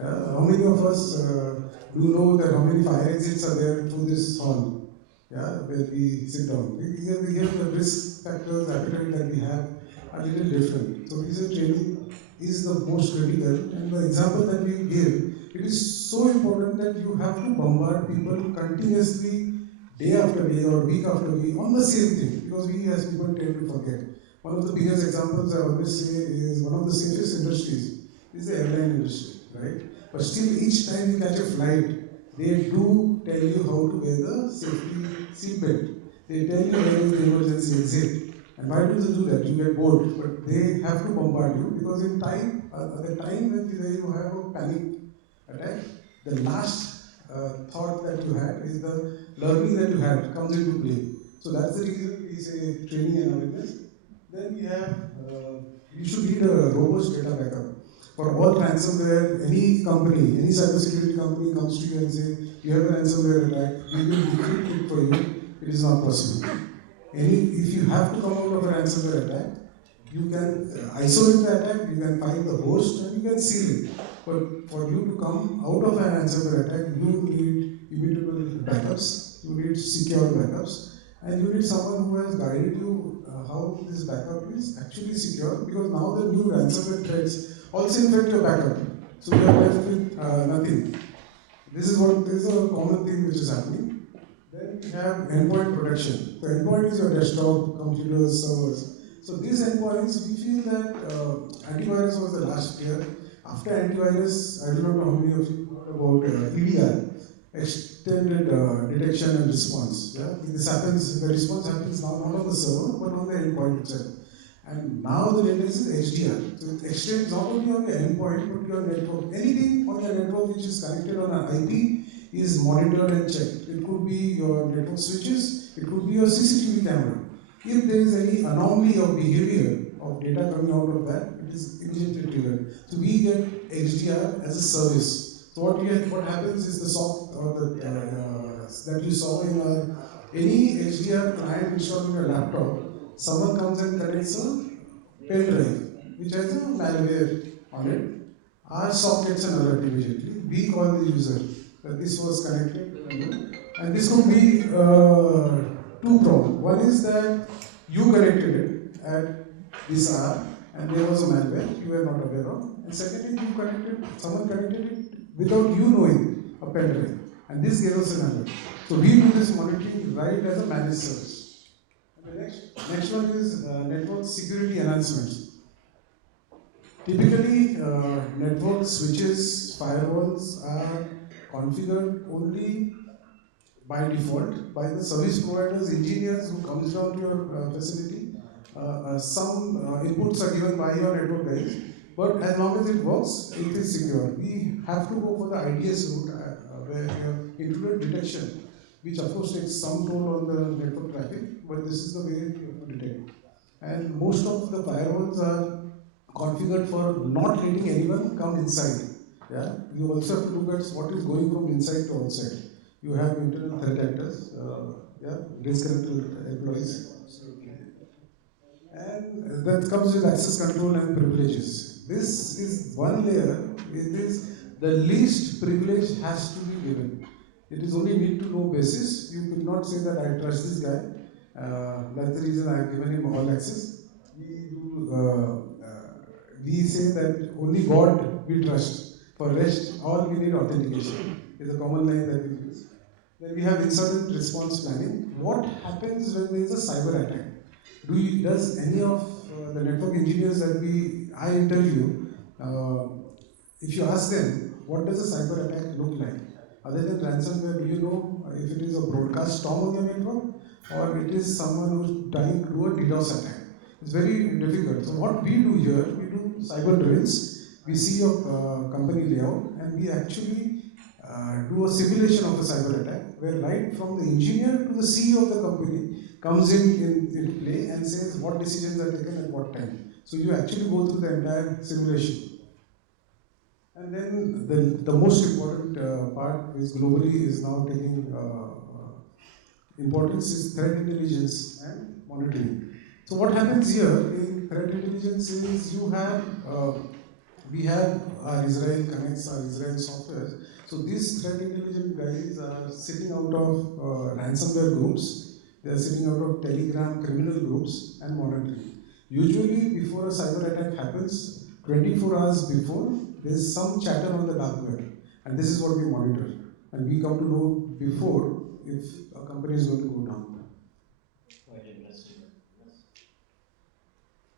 How many of us do know that how many fire exits are there through this hall? Yeah, where we sit down. We have the risk factors, appetite that we have are a little different. So research training is the most critical. And the example that we give, it is so important that you have to bombard people continuously, day after day or week after week, on the same thing, because we as people tend to forget. One of the biggest examples I always say is one of the safest industries is the airline industry, right? But still, each time you catch a flight, they do tell you how to wear the safety seatbelt. They tell you where is the emergency exit. And why do they do that? You get bored, but they have to bombard you because in time, at the time when you have a panic attack, the last thought that you had is the learning that you had comes into play. So that's the reason we say training and awareness. Then we have, you should need a robust data backup. For all ransomware, any company, any cybersecurity company comes to you and say, you have a ransomware attack, we will decrypt it for you. It is not possible. If you have to come out of a ransomware attack, you can isolate the attack, you can find the host, and you can seal it. But for you to come out of a ransomware attack, you need immutable backups, you need secure backups, and you need someone who has guided you how this backup is actually secure, because now the new ransomware threats also infect your backup. So you are left with nothing. This is a common thing which is happening. Then we have endpoint protection. The endpoint is your desktop, computers, servers. So these endpoints, we feel that antivirus was the last year. After antivirus, I do not know how many of you heard about EDR, extended detection and response. Yeah? This happens, the response happens now not on the server, but on the endpoint itself. And now the latest is HDR. So it extends not only on the endpoint, but your network. Anything on the network which is connected on an IP is monitored and checked. It could be your network switches, it could be your CCTV camera. If there is any anomaly of behavior of data coming out of that, it is immediately triggered. So we get HDR as a service. So what happens is the soft that you saw in any HDR client installed in your laptop, someone comes and connects a pen drive. which has a malware on it, our SOC gets an alert immediately. We call the user that this was connected, and this could be two problems. One is that you connected it at this hour, and there was a malware you were not aware of. And secondly, someone connected it without you knowing a pen drive, and this gave us an alert. So we do this monitoring right as a managed service. And the next one is network security enhancements. Typically, network switches, firewalls are configured only by default by the service providers, engineers who comes down to your facility. Some inputs are given by your network guys, but as long as it works, it is secure. We have to go for the IDS route where we have included detection, which of course takes some toll on the network traffic, but this is the way you have to detect. And most of the firewalls are configured for not letting anyone come inside. Yeah, you also have to look at what is going from inside to outside. You have internal threat actors, disconnected employees, and that comes with access control and privileges. This is one layer. It is the least privilege has to be given. It is only need to know basis. You will not say that I trust this guy. That's the reason I have given him all access. We say that only God we trust. For rest, all we need authentication. Is a common line that we use. Then we have incident response planning. What happens when there is a cyber attack? Does any of the network engineers that I interview, if you ask them, what does a cyber attack look like? Other than ransomware, do you know if it is a broadcast storm on your network or it is someone who's trying to do a DDoS attack? It's very difficult. So what we do here, we do cyber drills. We see your company layout and we actually do a simulation of a cyber attack where right from the engineer to the CEO of the company comes into play and says what decisions are taken at what time. So you actually go through the entire simulation. And then the most important part is globally is now taking importance is threat intelligence and monitoring. So what happens here in threat intelligence is we have our Israel connects, our Israel software. So these threat intelligence guys are sitting out of ransomware groups. They are sitting out of Telegram criminal groups and monitoring. Usually before a cyber attack happens, 24 hours before, there is some chatter on the dark web. And this is what we monitor. And we come to know before if a company is going to go down. Quite interesting.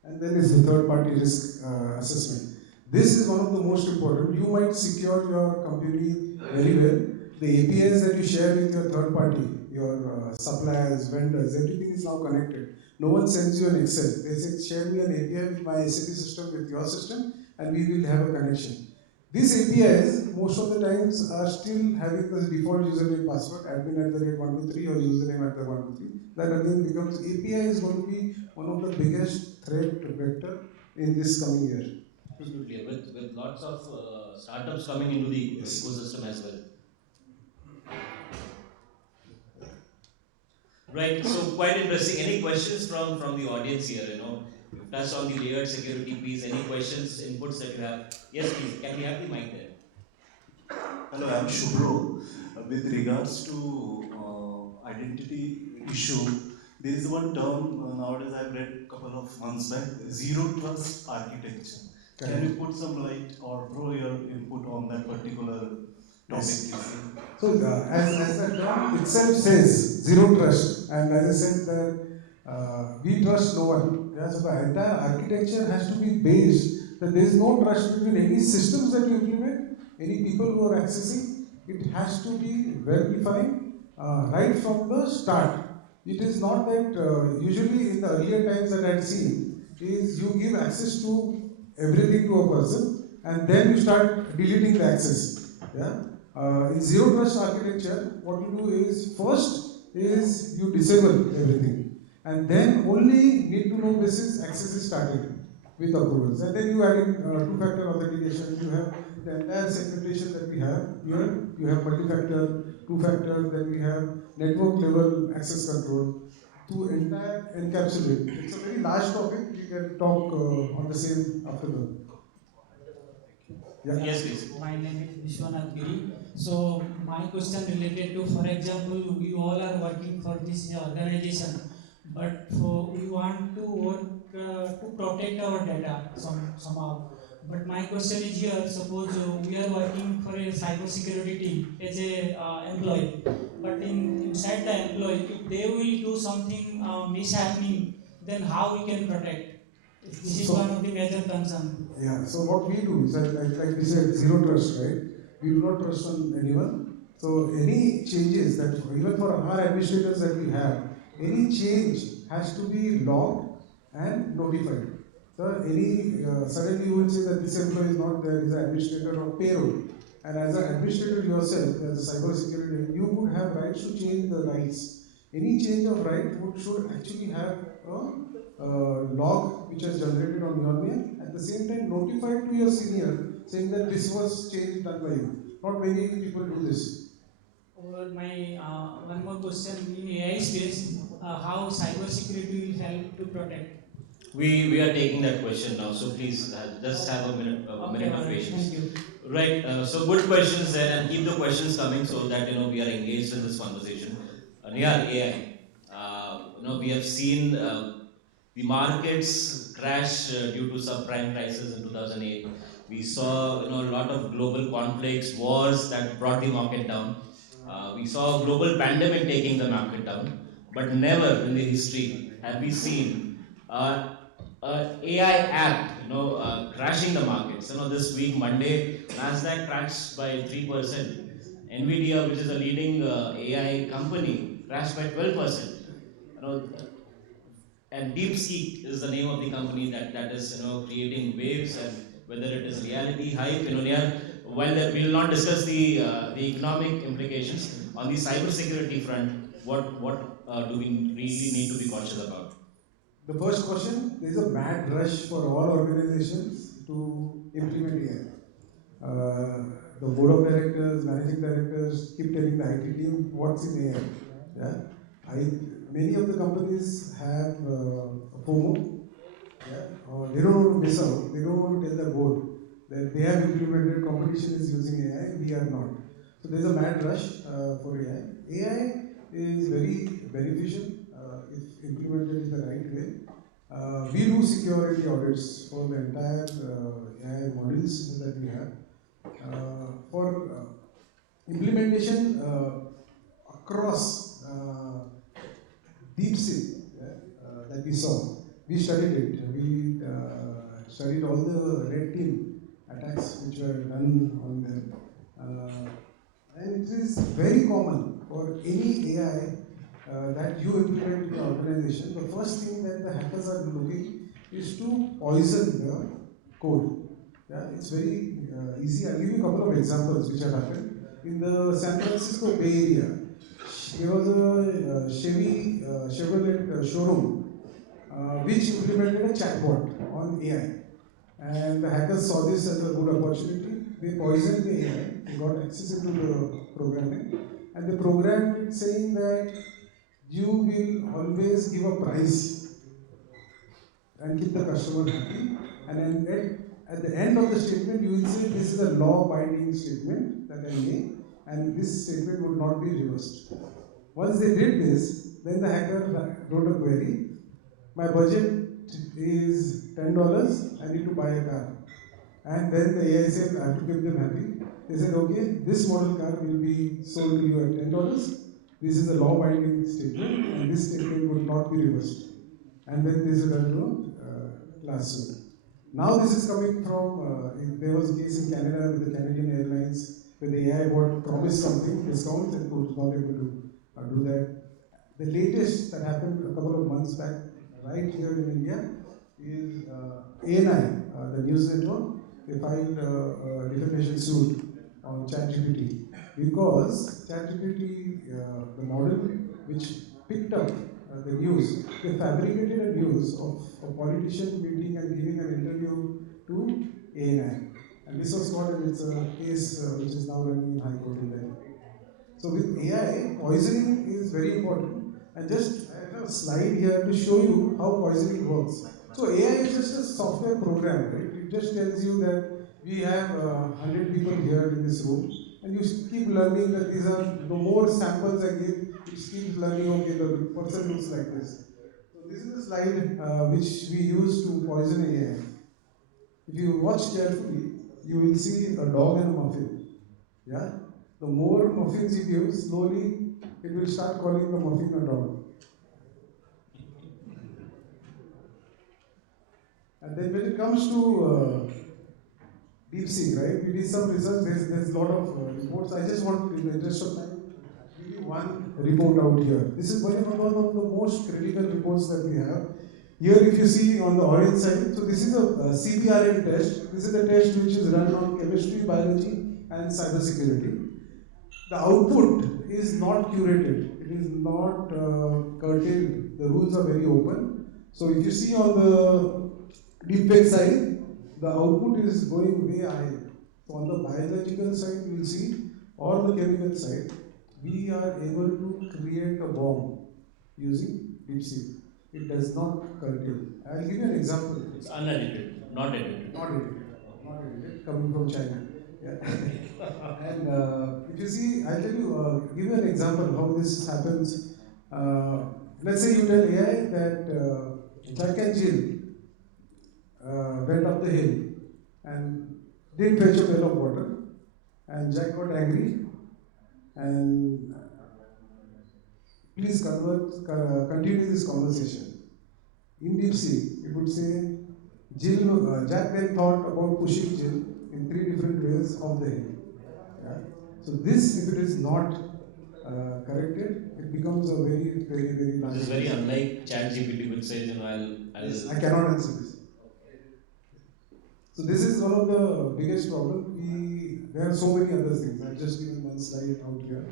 And then is the third party risk assessment. This is one of the most important. You might secure your company very well. The APIs that you share with your third party, your suppliers, vendors, everything is now connected. No one sends you an Excel. They say, share me an API with my SAP system, with your system, and we will have a connection. These APIs, most of the times, are still having the default username password, admin@123 or username at the 123. That again becomes API is going to be one of the biggest threat vector in this coming year. Absolutely, with lots of startups coming into the ecosystem as well. Right, so quite interesting. Any questions from the audience here? You've touched on the layered security piece. Any questions, inputs that you have? Yes, please. Can we have the mic there? Hello, I'm Shubro. With regards to identity issue, there is one term nowadays I've read a couple of months back, zero trust architecture. Can you put some light or throw your input on that particular topic? Yes. So, as the term itself says, zero trust, and as I said that we trust no one. Yeah, so the entire architecture has to be based that there is no trust between any systems that you implement, any people who are accessing. It has to be verifying right from the start. It is not that usually in the earlier times that I had seen is you give access to everything to a person and then you start deleting the access. Yeah. In zero trust architecture, what you do is first is you disable everything, and then only need to know basis access is started with approvals, and then you add in two-factor authentication. You have the entire segmentation that we have here. You have multi-factor, two-factor, then we have network level access control to entire encapsulate. It's a very large topic. we can talk on the same afternoon. Yeah. Yes, please. My name is Vishwanath Giri. So my question related to, for example, we all are working for this organization, but we want to work to protect our data somehow. But my question is here, suppose we are working for a cybersecurity team as a employee, but inside the employee, if they will do something mishappening, then how we can protect? This is one of the major concerns. Yeah, so what we do is that, like we said, zero trust, right? We do not trust on anyone. So any changes that, even for our administrators that we have, any change has to be logged and notified. So suddenly you will say that this employee is not there, is an administrator of payroll. And as an administrator yourself, as a cyber security, you would have rights to change the rights. Any change of right should actually have a log which is generated on your name, at the same time notified to your senior saying that this was change done by you. Not many people do this. Or my one more question in AI space, how cyber security will help to protect? We are taking that question now, so please just have a minute of patience. Thank you. Right. So good questions there, and keep the questions coming so that we are engaged in this conversation. Neehar, AI. We have seen the markets crash due to subprime crisis in 2008. We saw a lot of global conflicts, wars that brought the market down. We saw a global pandemic taking the market down, but never in the history have we seen AI app crashing the markets. This week Monday Nasdaq crashed by 3%. Nvidia, which is a leading AI company, crashed by 12%. And DeepSeek is the name of the company that is creating waves, and whether it is reality hype. While we will not discuss the economic implications on the cybersecurity front, what do we really need to be cautious about? The first question, there is a mad rush for all organizations to implement AI. The board of directors, managing directors keep telling the IT team what's in AI. Yeah? Many of the companies have FOMO. Yeah? They don't want to miss out. They don't want to tell the board that they have implemented, competition is using AI, we are not. So there's a mad rush for AI. AI is very beneficial if implemented in the right way. We do security audits for the entire AI models that we have. For implementation across DeepSeek that we saw, we studied it. We studied all the red team attacks which were done on them. And it is very common for any AI that you implement in your organization. The first thing that the hackers are looking is to poison the code. Yeah, it's very easy. I'll give you a couple of examples which have happened. In the San Francisco Bay Area, there was a Chevrolet showroom which implemented a chatbot on AI. And the hackers saw this as a good opportunity. They poisoned the AI, they got access into the programming, and they programmed it saying that you will always give a price and keep the customer happy. And then at the end of the statement, you will say this is a law-binding statement that I made, and this statement would not be reversed. Once they did this, then the hacker wrote a query. My budget is $10, I need to buy a car. And then the AI said, I have to keep them happy. They said, okay, this model car will be sold to you at $10. This is a law-binding statement, and this statement would not be reversed. And then this is done to a class suit. Now this is coming from, there was a case in Canada with the Canadian Airlines where the AI bot promised something, discounts, and was not able to do that. The latest that happened a couple of months back, right here in India, is ANI, the news network. They filed a defamation suit on ChatGPT because ChatGPT, the model which picked up the news, they fabricated a news of a politician meeting and giving an interview to ANI. And this was caught, and it's a case which is now running in High Court in Delhi. So with AI, poisoning is very important. And just I have a slide here to show you how poisoning works. So AI is just a software program, right? It just tells you that we have 100 people here in this room, and you keep learning that these are, the more samples I give, it keeps learning, okay, the person looks like this. So this is a slide which we use to poison AI. If you watch carefully, you will see a dog and a muffin. Yeah? The more muffins you give, slowly it will start calling the muffin a dog. And then when it comes to deep sea, right? We did some research. There's a lot of reports. I just want, in the interest of time, give you one report out here. This is one of the most critical reports that we have. Here, if you see on the orange side, so this is a CBRN test. This is a test which is run on chemistry, biology, and cybersecurity. The output is not curated. It is not curtailed. The rules are very open. So if you see on the deepfake side, the output is going way high. So on the biological side, you will see, or the chemical side, we are able to create a bomb using DeepSeek. It does not curtail. I'll give you an example. It's unedited, not edited. Not edited. Not edited, coming from China. Yeah. And if you see, I'll tell you, give you an example how this happens. Let's say you tell AI that Jack and Jill went up the hill and didn't fetch a pail of water, and Jack got angry and please continue this conversation. In DeepSeek, it would say Jack then thought about pushing Jill in 3 different ways of the hill. Yeah? So this, if it is not corrected, it becomes a very, very, very large. This is very unlike ChatGPT, which says, Yes, I cannot answer this. So this is one of the biggest problems. There are so many other things. I've just given one slide out here.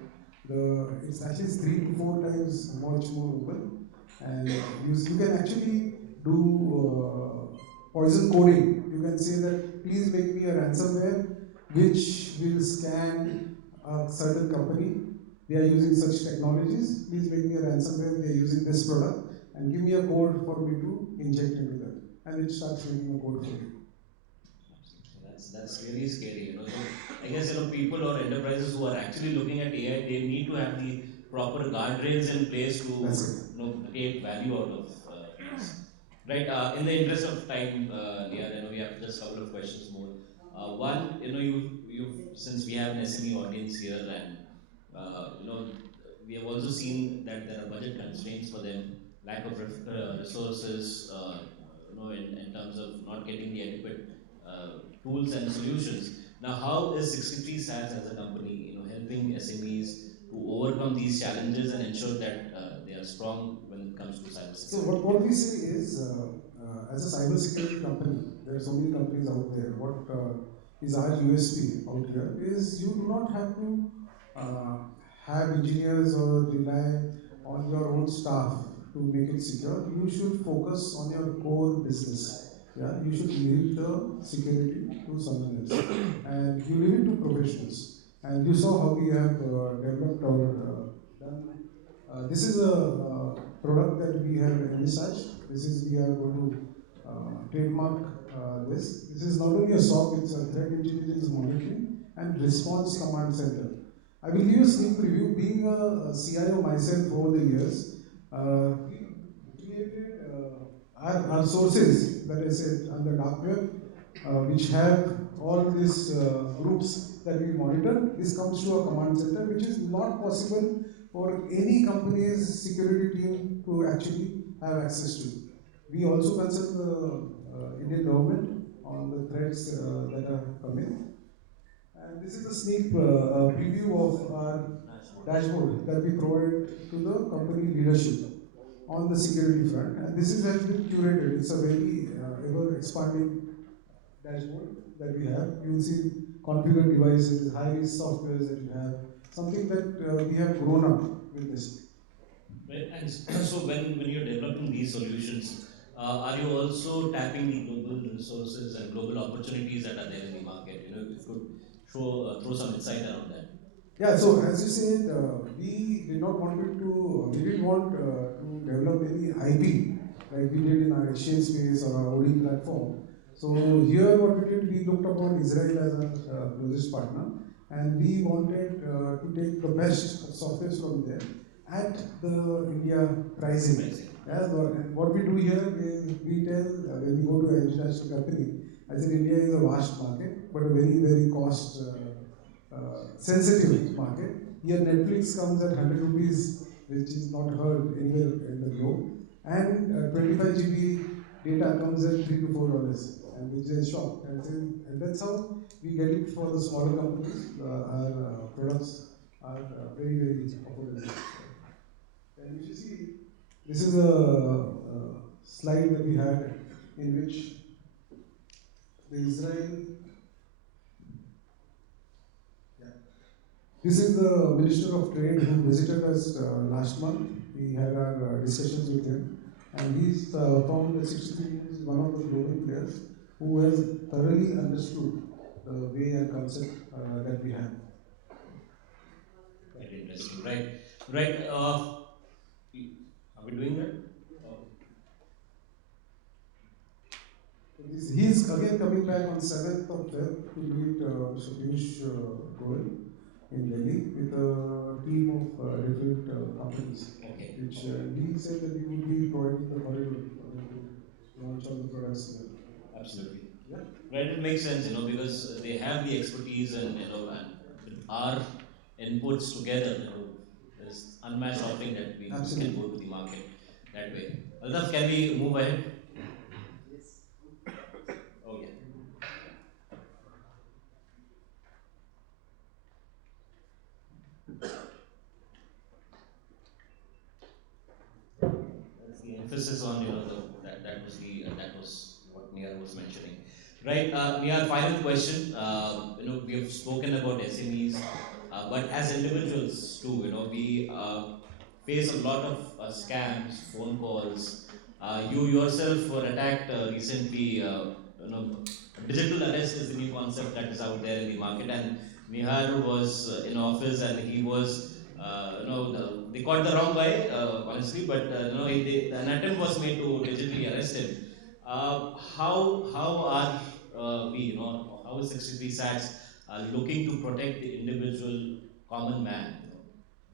It's at least 3 to 4 times much more open, and you can actually do poison coding. You can say that please make me a ransomware which will scan a certain company. They are using such technologies. Please make me a ransomware. They are using this product, and give me a code for me to inject into that, and it starts making a code for you. That's really scary, So I guess people or enterprises who are actually looking at AI, they need to have the proper guardrails in place to take value out of this. Right. In the interest of time, Neehar, I know we have just a couple of questions more. One, you've since we have an SME audience here, and we have also seen that there are budget constraints for them, lack of resources, in terms of not getting the adequate tools and solutions. Now, how is 63 SaaS as a company, helping SMEs to overcome these challenges and ensure that they are strong when it comes to cybersecurity? So what we say is, as a cybersecurity company, there are so many companies out there. What is our USP out here is you do not have to have engineers or rely on your own staff to make it secure. You should focus on your core business. Yeah, you should leave the security to someone else, and you leave it to professionals. And you saw how we have developed our done. This is a product that we have envisaged. We are going to trademark this. This is not only a SOC, it's a threat intelligence monitoring and response command center. I will give you a sneak preview. Being a CIO myself over the years, we created our sources that I said on the dark web, which have all these groups that we monitor. This comes to a command center, which is not possible for any company's security team to actually have access to. We also consult the Indian government on the threats that are coming. And this is a sneak preview of our dashboard that we provide to the company leadership on the security front. And this has been curated. It's a very ever-expanding dashboard that we have. You will see configured devices, high-risk softwares that you have, something that we have grown up with this. Right. And so when you're developing these solutions, are you also tapping the global resources and global opportunities that are there in the market? If you could throw some insight around that. Yeah, so as you said, we didn't want to develop any IP, like we did in our exchange space or our OD platform. So here what we did, we looked upon Israel as our closest partner, and we wanted to take the best of software from there at the India pricing. Yeah, and what we do here is we tell when we go to an international company, I said India is a vast market, but a very, very cost sensitive market. Here Netflix comes at 100 rupees, which is not heard anywhere in the globe. And 25 GB data comes at $3 to $4, and which is a shock. And that's how we get it for the smaller companies. Our products are very, very affordable. And if you see, this is a slide that we had in which the Israel. This is the Minister of Trade who visited us last month. We had our discussions with him, and he's found that 63 is one of the global players who has thoroughly understood the way and concept that we have. Very interesting, right? Right. Are we doing that? He's again coming back on 7th of Feb to meet Mr. Piyush Goyal in Delhi with a team of different companies. Okay. Which he said that we would be providing the corridor to launch all the products there. Absolutely. Yeah. Right, it makes sense, because they have the expertise and and with our inputs together, there's unmatched offering that we can go to the market that way. Altaf, can we move ahead? Yes. Oh yeah. That's the emphasis on that was what Neehar was mentioning. Right, Neehar, final question. We have spoken about SMEs, but as individuals too, we face a lot of scams, phone calls. You yourself were attacked recently. Digital arrest is the new concept that is out there in the market, and Neehar was in office, and he was, they caught the wrong guy, honestly, but an attempt was made to digitally arrest him. How are we, how is 63 Sats looking to protect the individual common man?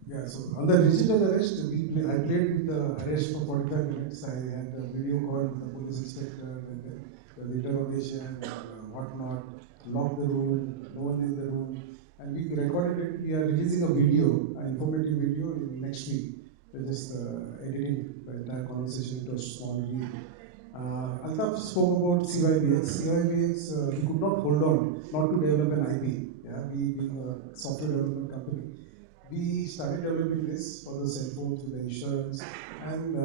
Yeah, so on the digital arrest, I played with the arrest for 45 minutes. I had a video call with the police inspector and the interrogation and whatnot, locked the room, no one in the room, and we recorded it. We are releasing a video, an informative video in next week. We're just editing the entire conversation into a small reel. Altaf spoke about CYBX. CYBX, he could not hold on not to develop an IP. Yeah, we being a software development company. We started developing this for the cell phones with the insurance, and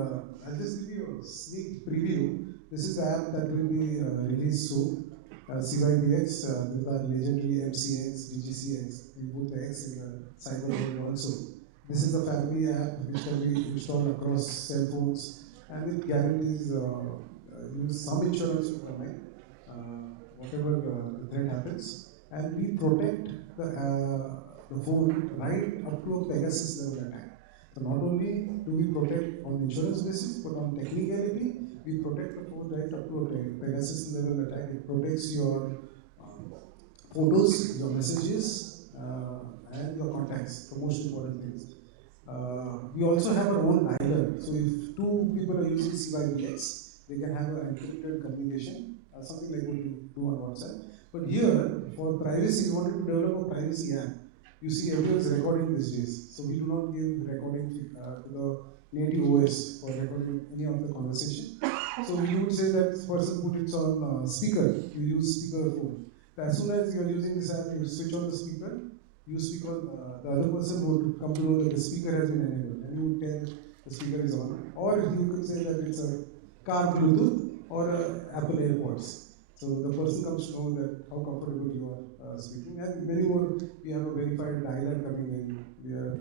I'll just give you a sneak preview. This is the app that will be released soon. CYBX with our legendary MCX, DGCX. We put the X in the cyber world also. This is a family app which can be installed across cell phones, and it guarantees use some insurance to come in, whatever the threat happens, and we protect the phone right up to a Pegasus level attack. So not only do we protect on insurance basis, but on technicality, we protect the phone right up to a Pegasus level attack. It protects your photos, your messages, and your contacts, the most important things. We also have our own dialer. So if two people are using CYBX, they can have an encrypted communication, something like what you do on WhatsApp. But here, for privacy, we wanted to develop a privacy app. You see, everyone's recording these days. So we do not give recording to the native OS for recording any of the conversation. So you would say that this person put it on speaker. You use speaker phone. As soon as you are using this app, you switch on the speaker. You speak on, the other person would come to know that the speaker has been enabled, and you would tell the speaker is on. Or you could say that it's a car Bluetooth or Apple AirPods. So the person comes to know that how comfortable you are speaking. And many more, we have a verified dialer coming in. We are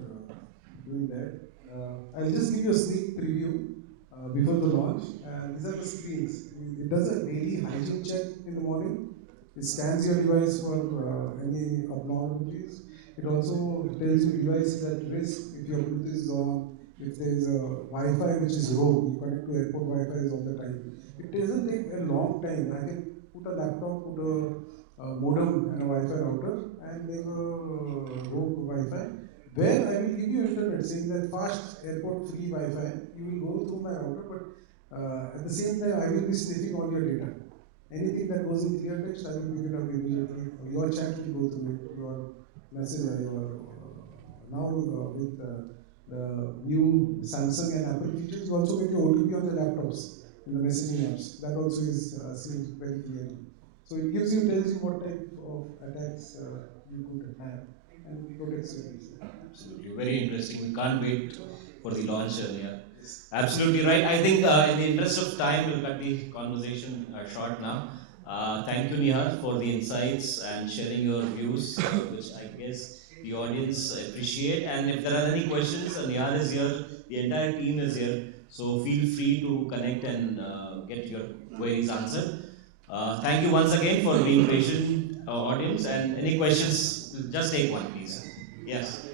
doing that. I'll just give you a sneak preview before the launch. These are the screens. It does a daily hygiene check in the morning. It scans your device for any abnormalities. It also tells you device is at risk if your Bluetooth is on, If there is a Wi-Fi which is rogue, you connect to airport Wi-Fi all the time. It doesn't take a long time. I can put a laptop, put a modem and a Wi-Fi router and make a rogue Wi-Fi where I will give you internet saying that fast airport free Wi-Fi. You will go through my router, but at the same time I will be sniffing all your data. Anything that goes in clear text, I will pick it up immediately. Your chat will go through it, your message, your now with the new Samsung and Apple features, you also get your OTP on the laptops in the messaging apps. That also is seen very clearly. So it gives you, tells you what type of attacks you could have and protects you. Absolutely, very interesting. We can't wait for the launch earlier. Absolutely right. I think in the interest of time, we'll cut the conversation short now. Thank you, Neehar, for the insights and sharing your views, which I guess the audience appreciate. And if there are any questions, Neehar is here, the entire team is here. So feel free to connect and get your queries answered. Thank you once again for being patient, audience. And any questions, just take one, please. Yes.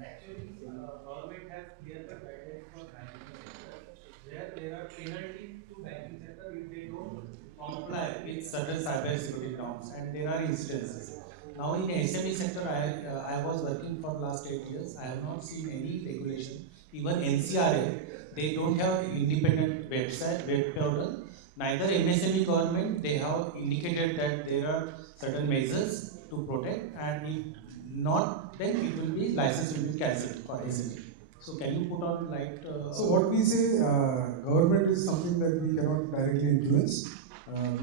Actually, government has clear-cut guidelines for banking sector, where there are penalties to banking sector if they don't comply with certain cybersecurity norms, and there are incidences. Now, in SME sector, I was working for last 8 years. I have not seen any regulation. Even NCRA, they don't have independent website, web portal. Neither MSME government, they have indicated that there are certain measures to protect, and if not, then it will be license will be cancelled for SME. So can you put on light? So what we say, government is something that we cannot directly influence.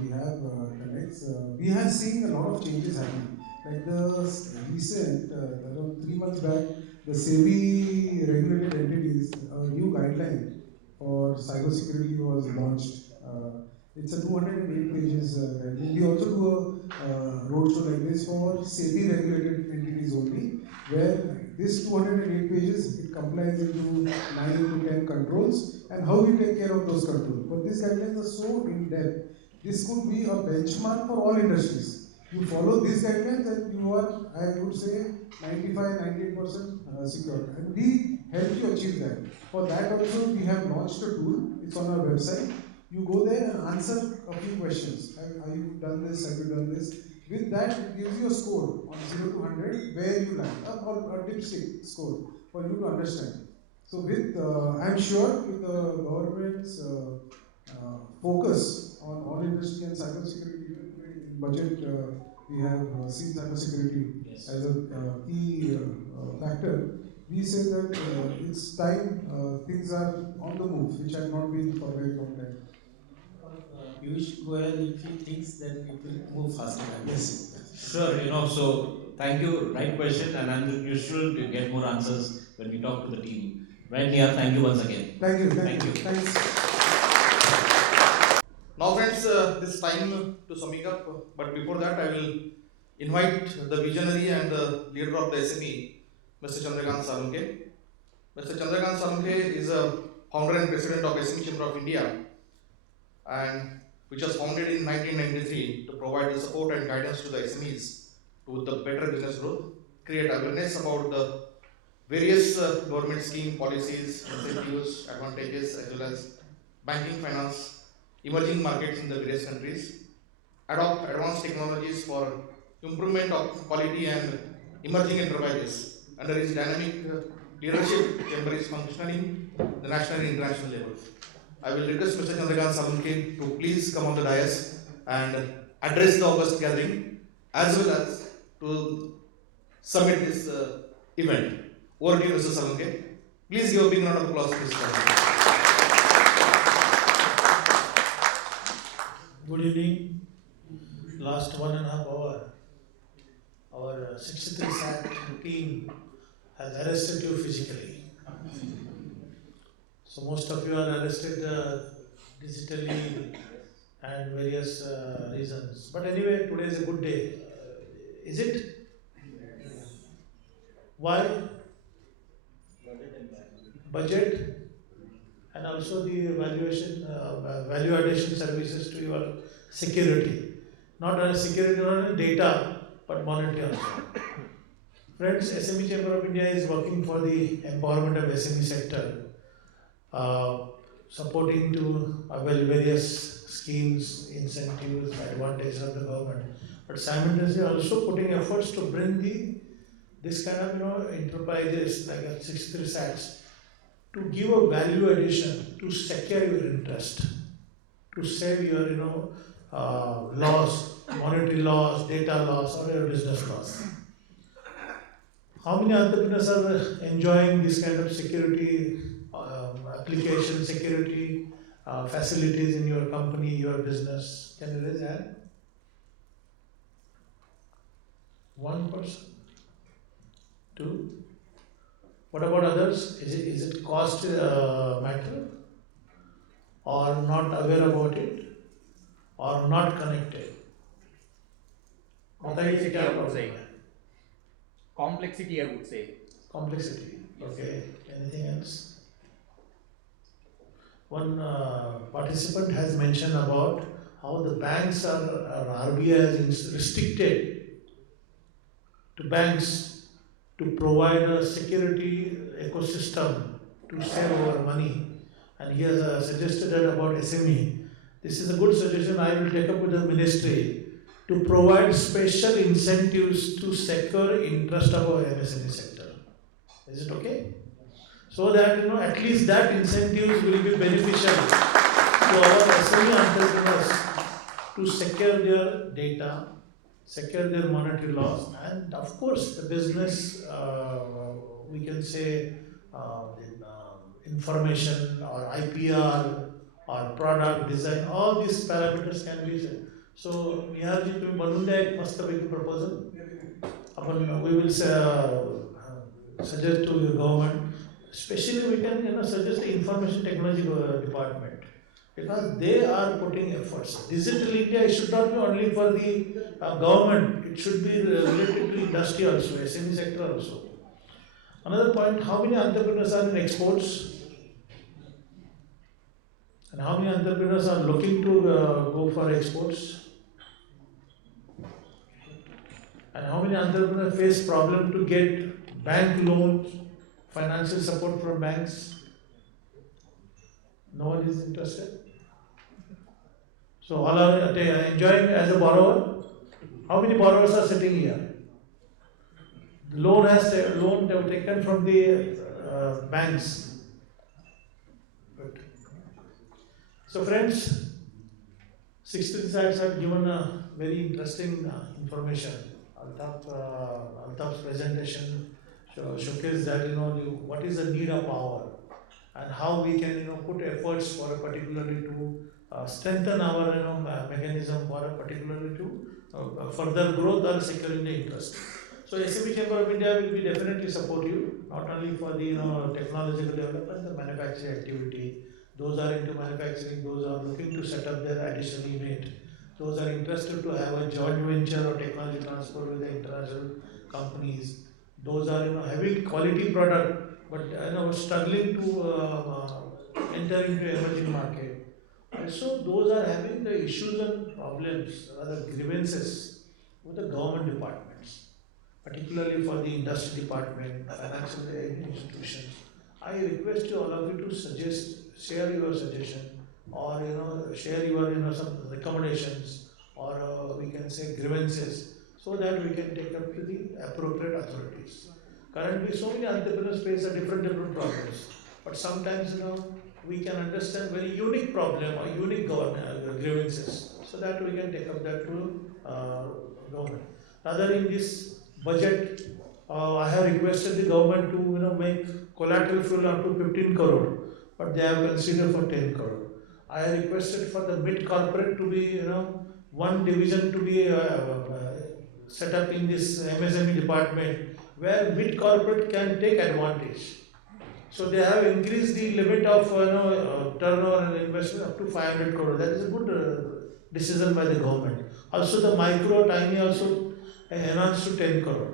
We have connects. We have seen a lot of changes happening. Like the recent, around 3 months back, the SEBI regulated entities, a new guideline for cybersecurity was launched. It's a 208 pages guideline. We also do a roadshow like this for SEBI regulated entities only, where this 208 pages, it complies into 9 to 10 controls and how we take care of those controls. But these guidelines are so in depth. This could be a benchmark for all industries. You follow these guidelines and you are, I would say, 95-98% secure. And we help you achieve that. For that also, we have launched a tool. It's on our website. You go there and answer a few questions. Have you done this? Have you done this? With that, it gives you a score on 0 to 100 where you land, or a dipstick score for you to understand. So with, I'm sure with the government's focus on all industry and cybersecurity in budget, we have seen cybersecurity as a key factor. We say that it's time things are on the move, which have not been for a very long time. Piyush Goyal, if he thinks, then it will move faster. Yes. Sure, so thank you. Right question, and I'm usual to get more answers when we talk to the team. Right, Neehar, thank you once again. Thank you. Thank you. Thanks. Now friends, this time to summing up, but before that I will invite the visionary and the leader of the SME, Mr. Chandrakant Salunkhe. Mr. Chandrakant Salunkhe is a founder and president of SME Chamber of India, and which was founded in 1993 to provide the support and guidance to the SMEs to the better business growth, create awareness about the various government scheme policies, incentives, advantages, as well as banking, finance, emerging markets in the various countries, adopt advanced technologies for improvement of quality and emerging enterprises. Under his dynamic leadership, Chamber is functioning at the national and international level. I will request Mr. Chandrakant Salunkhe to please come on the dais and address the August gathering, as well as to submit this event. Over to you, Mr. Salunkhe. Please give a big round of applause to Mr. Salunkhe. Good evening. Last 1.5 hours, our 63 SAT team has arrested you physically. So most of you are arrested digitally and various reasons. But anyway, today is a good day. Is it? Why? Budget and also the value addition services to your security. Not only security, not only data, but monetary also. Friends, SME Chamber of India is working for the empowerment of SME sector. supporting to various schemes, incentives, advantages of the government, but simultaneously also putting efforts to bring this kind of enterprises like a 63 SATs to give a value addition to secure your interest, to save your loss, monetary loss, data loss, or your business loss. How many entrepreneurs are enjoying this kind of security application, security facilities in your company, your business? Can you raise hand? One person? Two? What about others? Is it cost matter? Or not aware about it? Or not connected? Complexity, I would say. Complexity, I would say. Complexity. Okay. Anything else? One participant has mentioned about how the banks or RBI has restricted to banks to provide a security ecosystem to save our money. And he has suggested that about SME. This is a good suggestion I will take up with the ministry to provide special incentives to secure interest of our MSME sector. Is it okay? So that at least that incentives will be beneficial to our SME entrepreneurs to secure their data, secure their monetary loss, and of course the business, we can say information or IPR or product design, all these parameters can be set. So Neehar ji, तुम्ही बनवून द्या एक मस्तपैकी proposal. We will suggest to the government. Especially we can suggest the information technology department, because they are putting efforts. Digital India should not be only for the government, it should be related to industry also, SME sector also. Another point, how many entrepreneurs are in exports? And how many entrepreneurs are looking to go for exports? And how many entrepreneurs face problem to get bank loans, financial support from banks? No one is interested. So all are enjoying as a borrower. How many borrowers are sitting here? Loan they have taken from the banks. Good. So friends, 60 sites have given a very interesting information. Altaf's presentation showcase that what is the need of power and how we can put efforts for a particularly to strengthen our mechanism for a particularly to further growth or securing the interest. So SME Chamber of India will be definitely support you, not only for the technological development, the manufacturing activity. Those are into manufacturing, those are looking to set up their additional unit. Those are interested to have a joint venture or technology transfer with the international companies. Those are having quality product, but struggling to enter into emerging market. Also, those are having the issues and problems, rather grievances with the government departments, particularly for the industry department, financial institutions. I request you all of you to share your suggestion, or share your some recommendations, or we can say grievances, so that we can take up to the appropriate authorities. Currently, so many entrepreneurs face a different problems, but sometimes we can understand very unique problem or unique grievances, so that we can take up that to government. Rather, in this budget, I have requested the government to make collateral fuel up to 15 crore, but they have considered for 10 crore. I have requested for the mid corporate to be one division to be set up in this MSME department, where mid corporate can take advantage. So they have increased the limit of turnover and investment up to 500 crore. That is a good decision by the government. Also the micro, tiny also enhanced to 10 crore.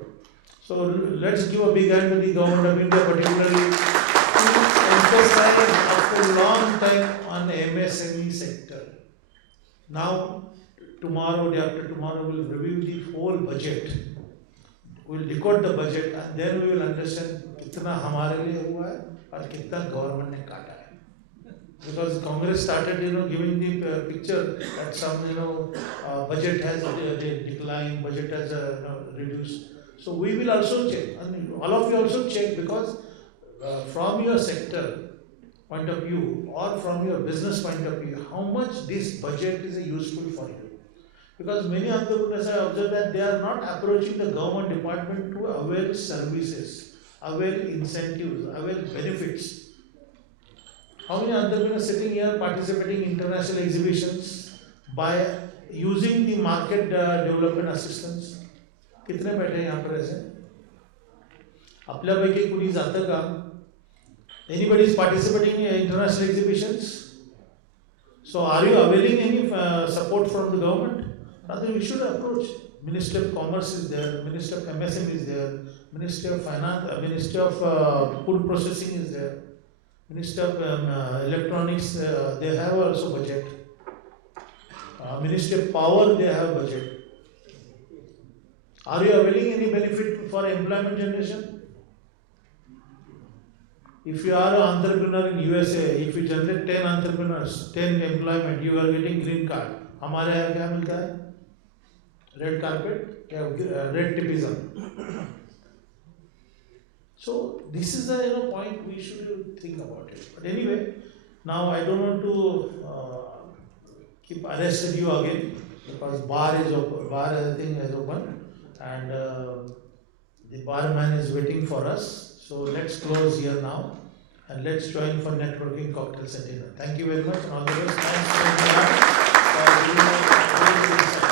So let's give a big hand to the government of India, particularly to emphasize after a long time on the MSME sector. Now, tomorrow, day after tomorrow, we will review the whole budget. We will decode the budget, and then we will understand कितना हमारे लिए हुआ है और कितना government ने काटा है. Because Congress started, giving the picture that some, budget has declined, budget has reduced. So we will also check, and all of you also check, because from your sector point of view or from your business point of view, how much this budget is useful for you. Because many entrepreneurs have observed that they are not approaching the government department to avail services, avail incentives, avail benefits. How many entrepreneurs sitting here participating in international exhibitions by using the market development assistance? कितने बैठे हैं यहाँ पर ऐसे? आपल्यापैकी कुणी जातं का? Anybody is participating in international exhibitions? So are you availing any support from the government? Rather, we should approach. Ministry of Commerce is there, Ministry of MSM is there, Ministry of Finance, Ministry of Food Processing is there, Ministry of Electronics, they have also budget. Ministry of Power, they have budget. Are you availing any benefit for employment generation? If you are an entrepreneur in USA, if you generate 10 entrepreneurs, 10 employment, you are getting green card. हमारे यहाँ क्या मिलता है? Red carpet, red tapeism. So this is the point we should think about it. But anyway, now I don't want to keep arresting you again, because bar is open, bar thing is open, and the barman is waiting for us. So let's close here now, and let's join for networking cocktails and dinner. Thank you very much, and all the best. Thanks for being here.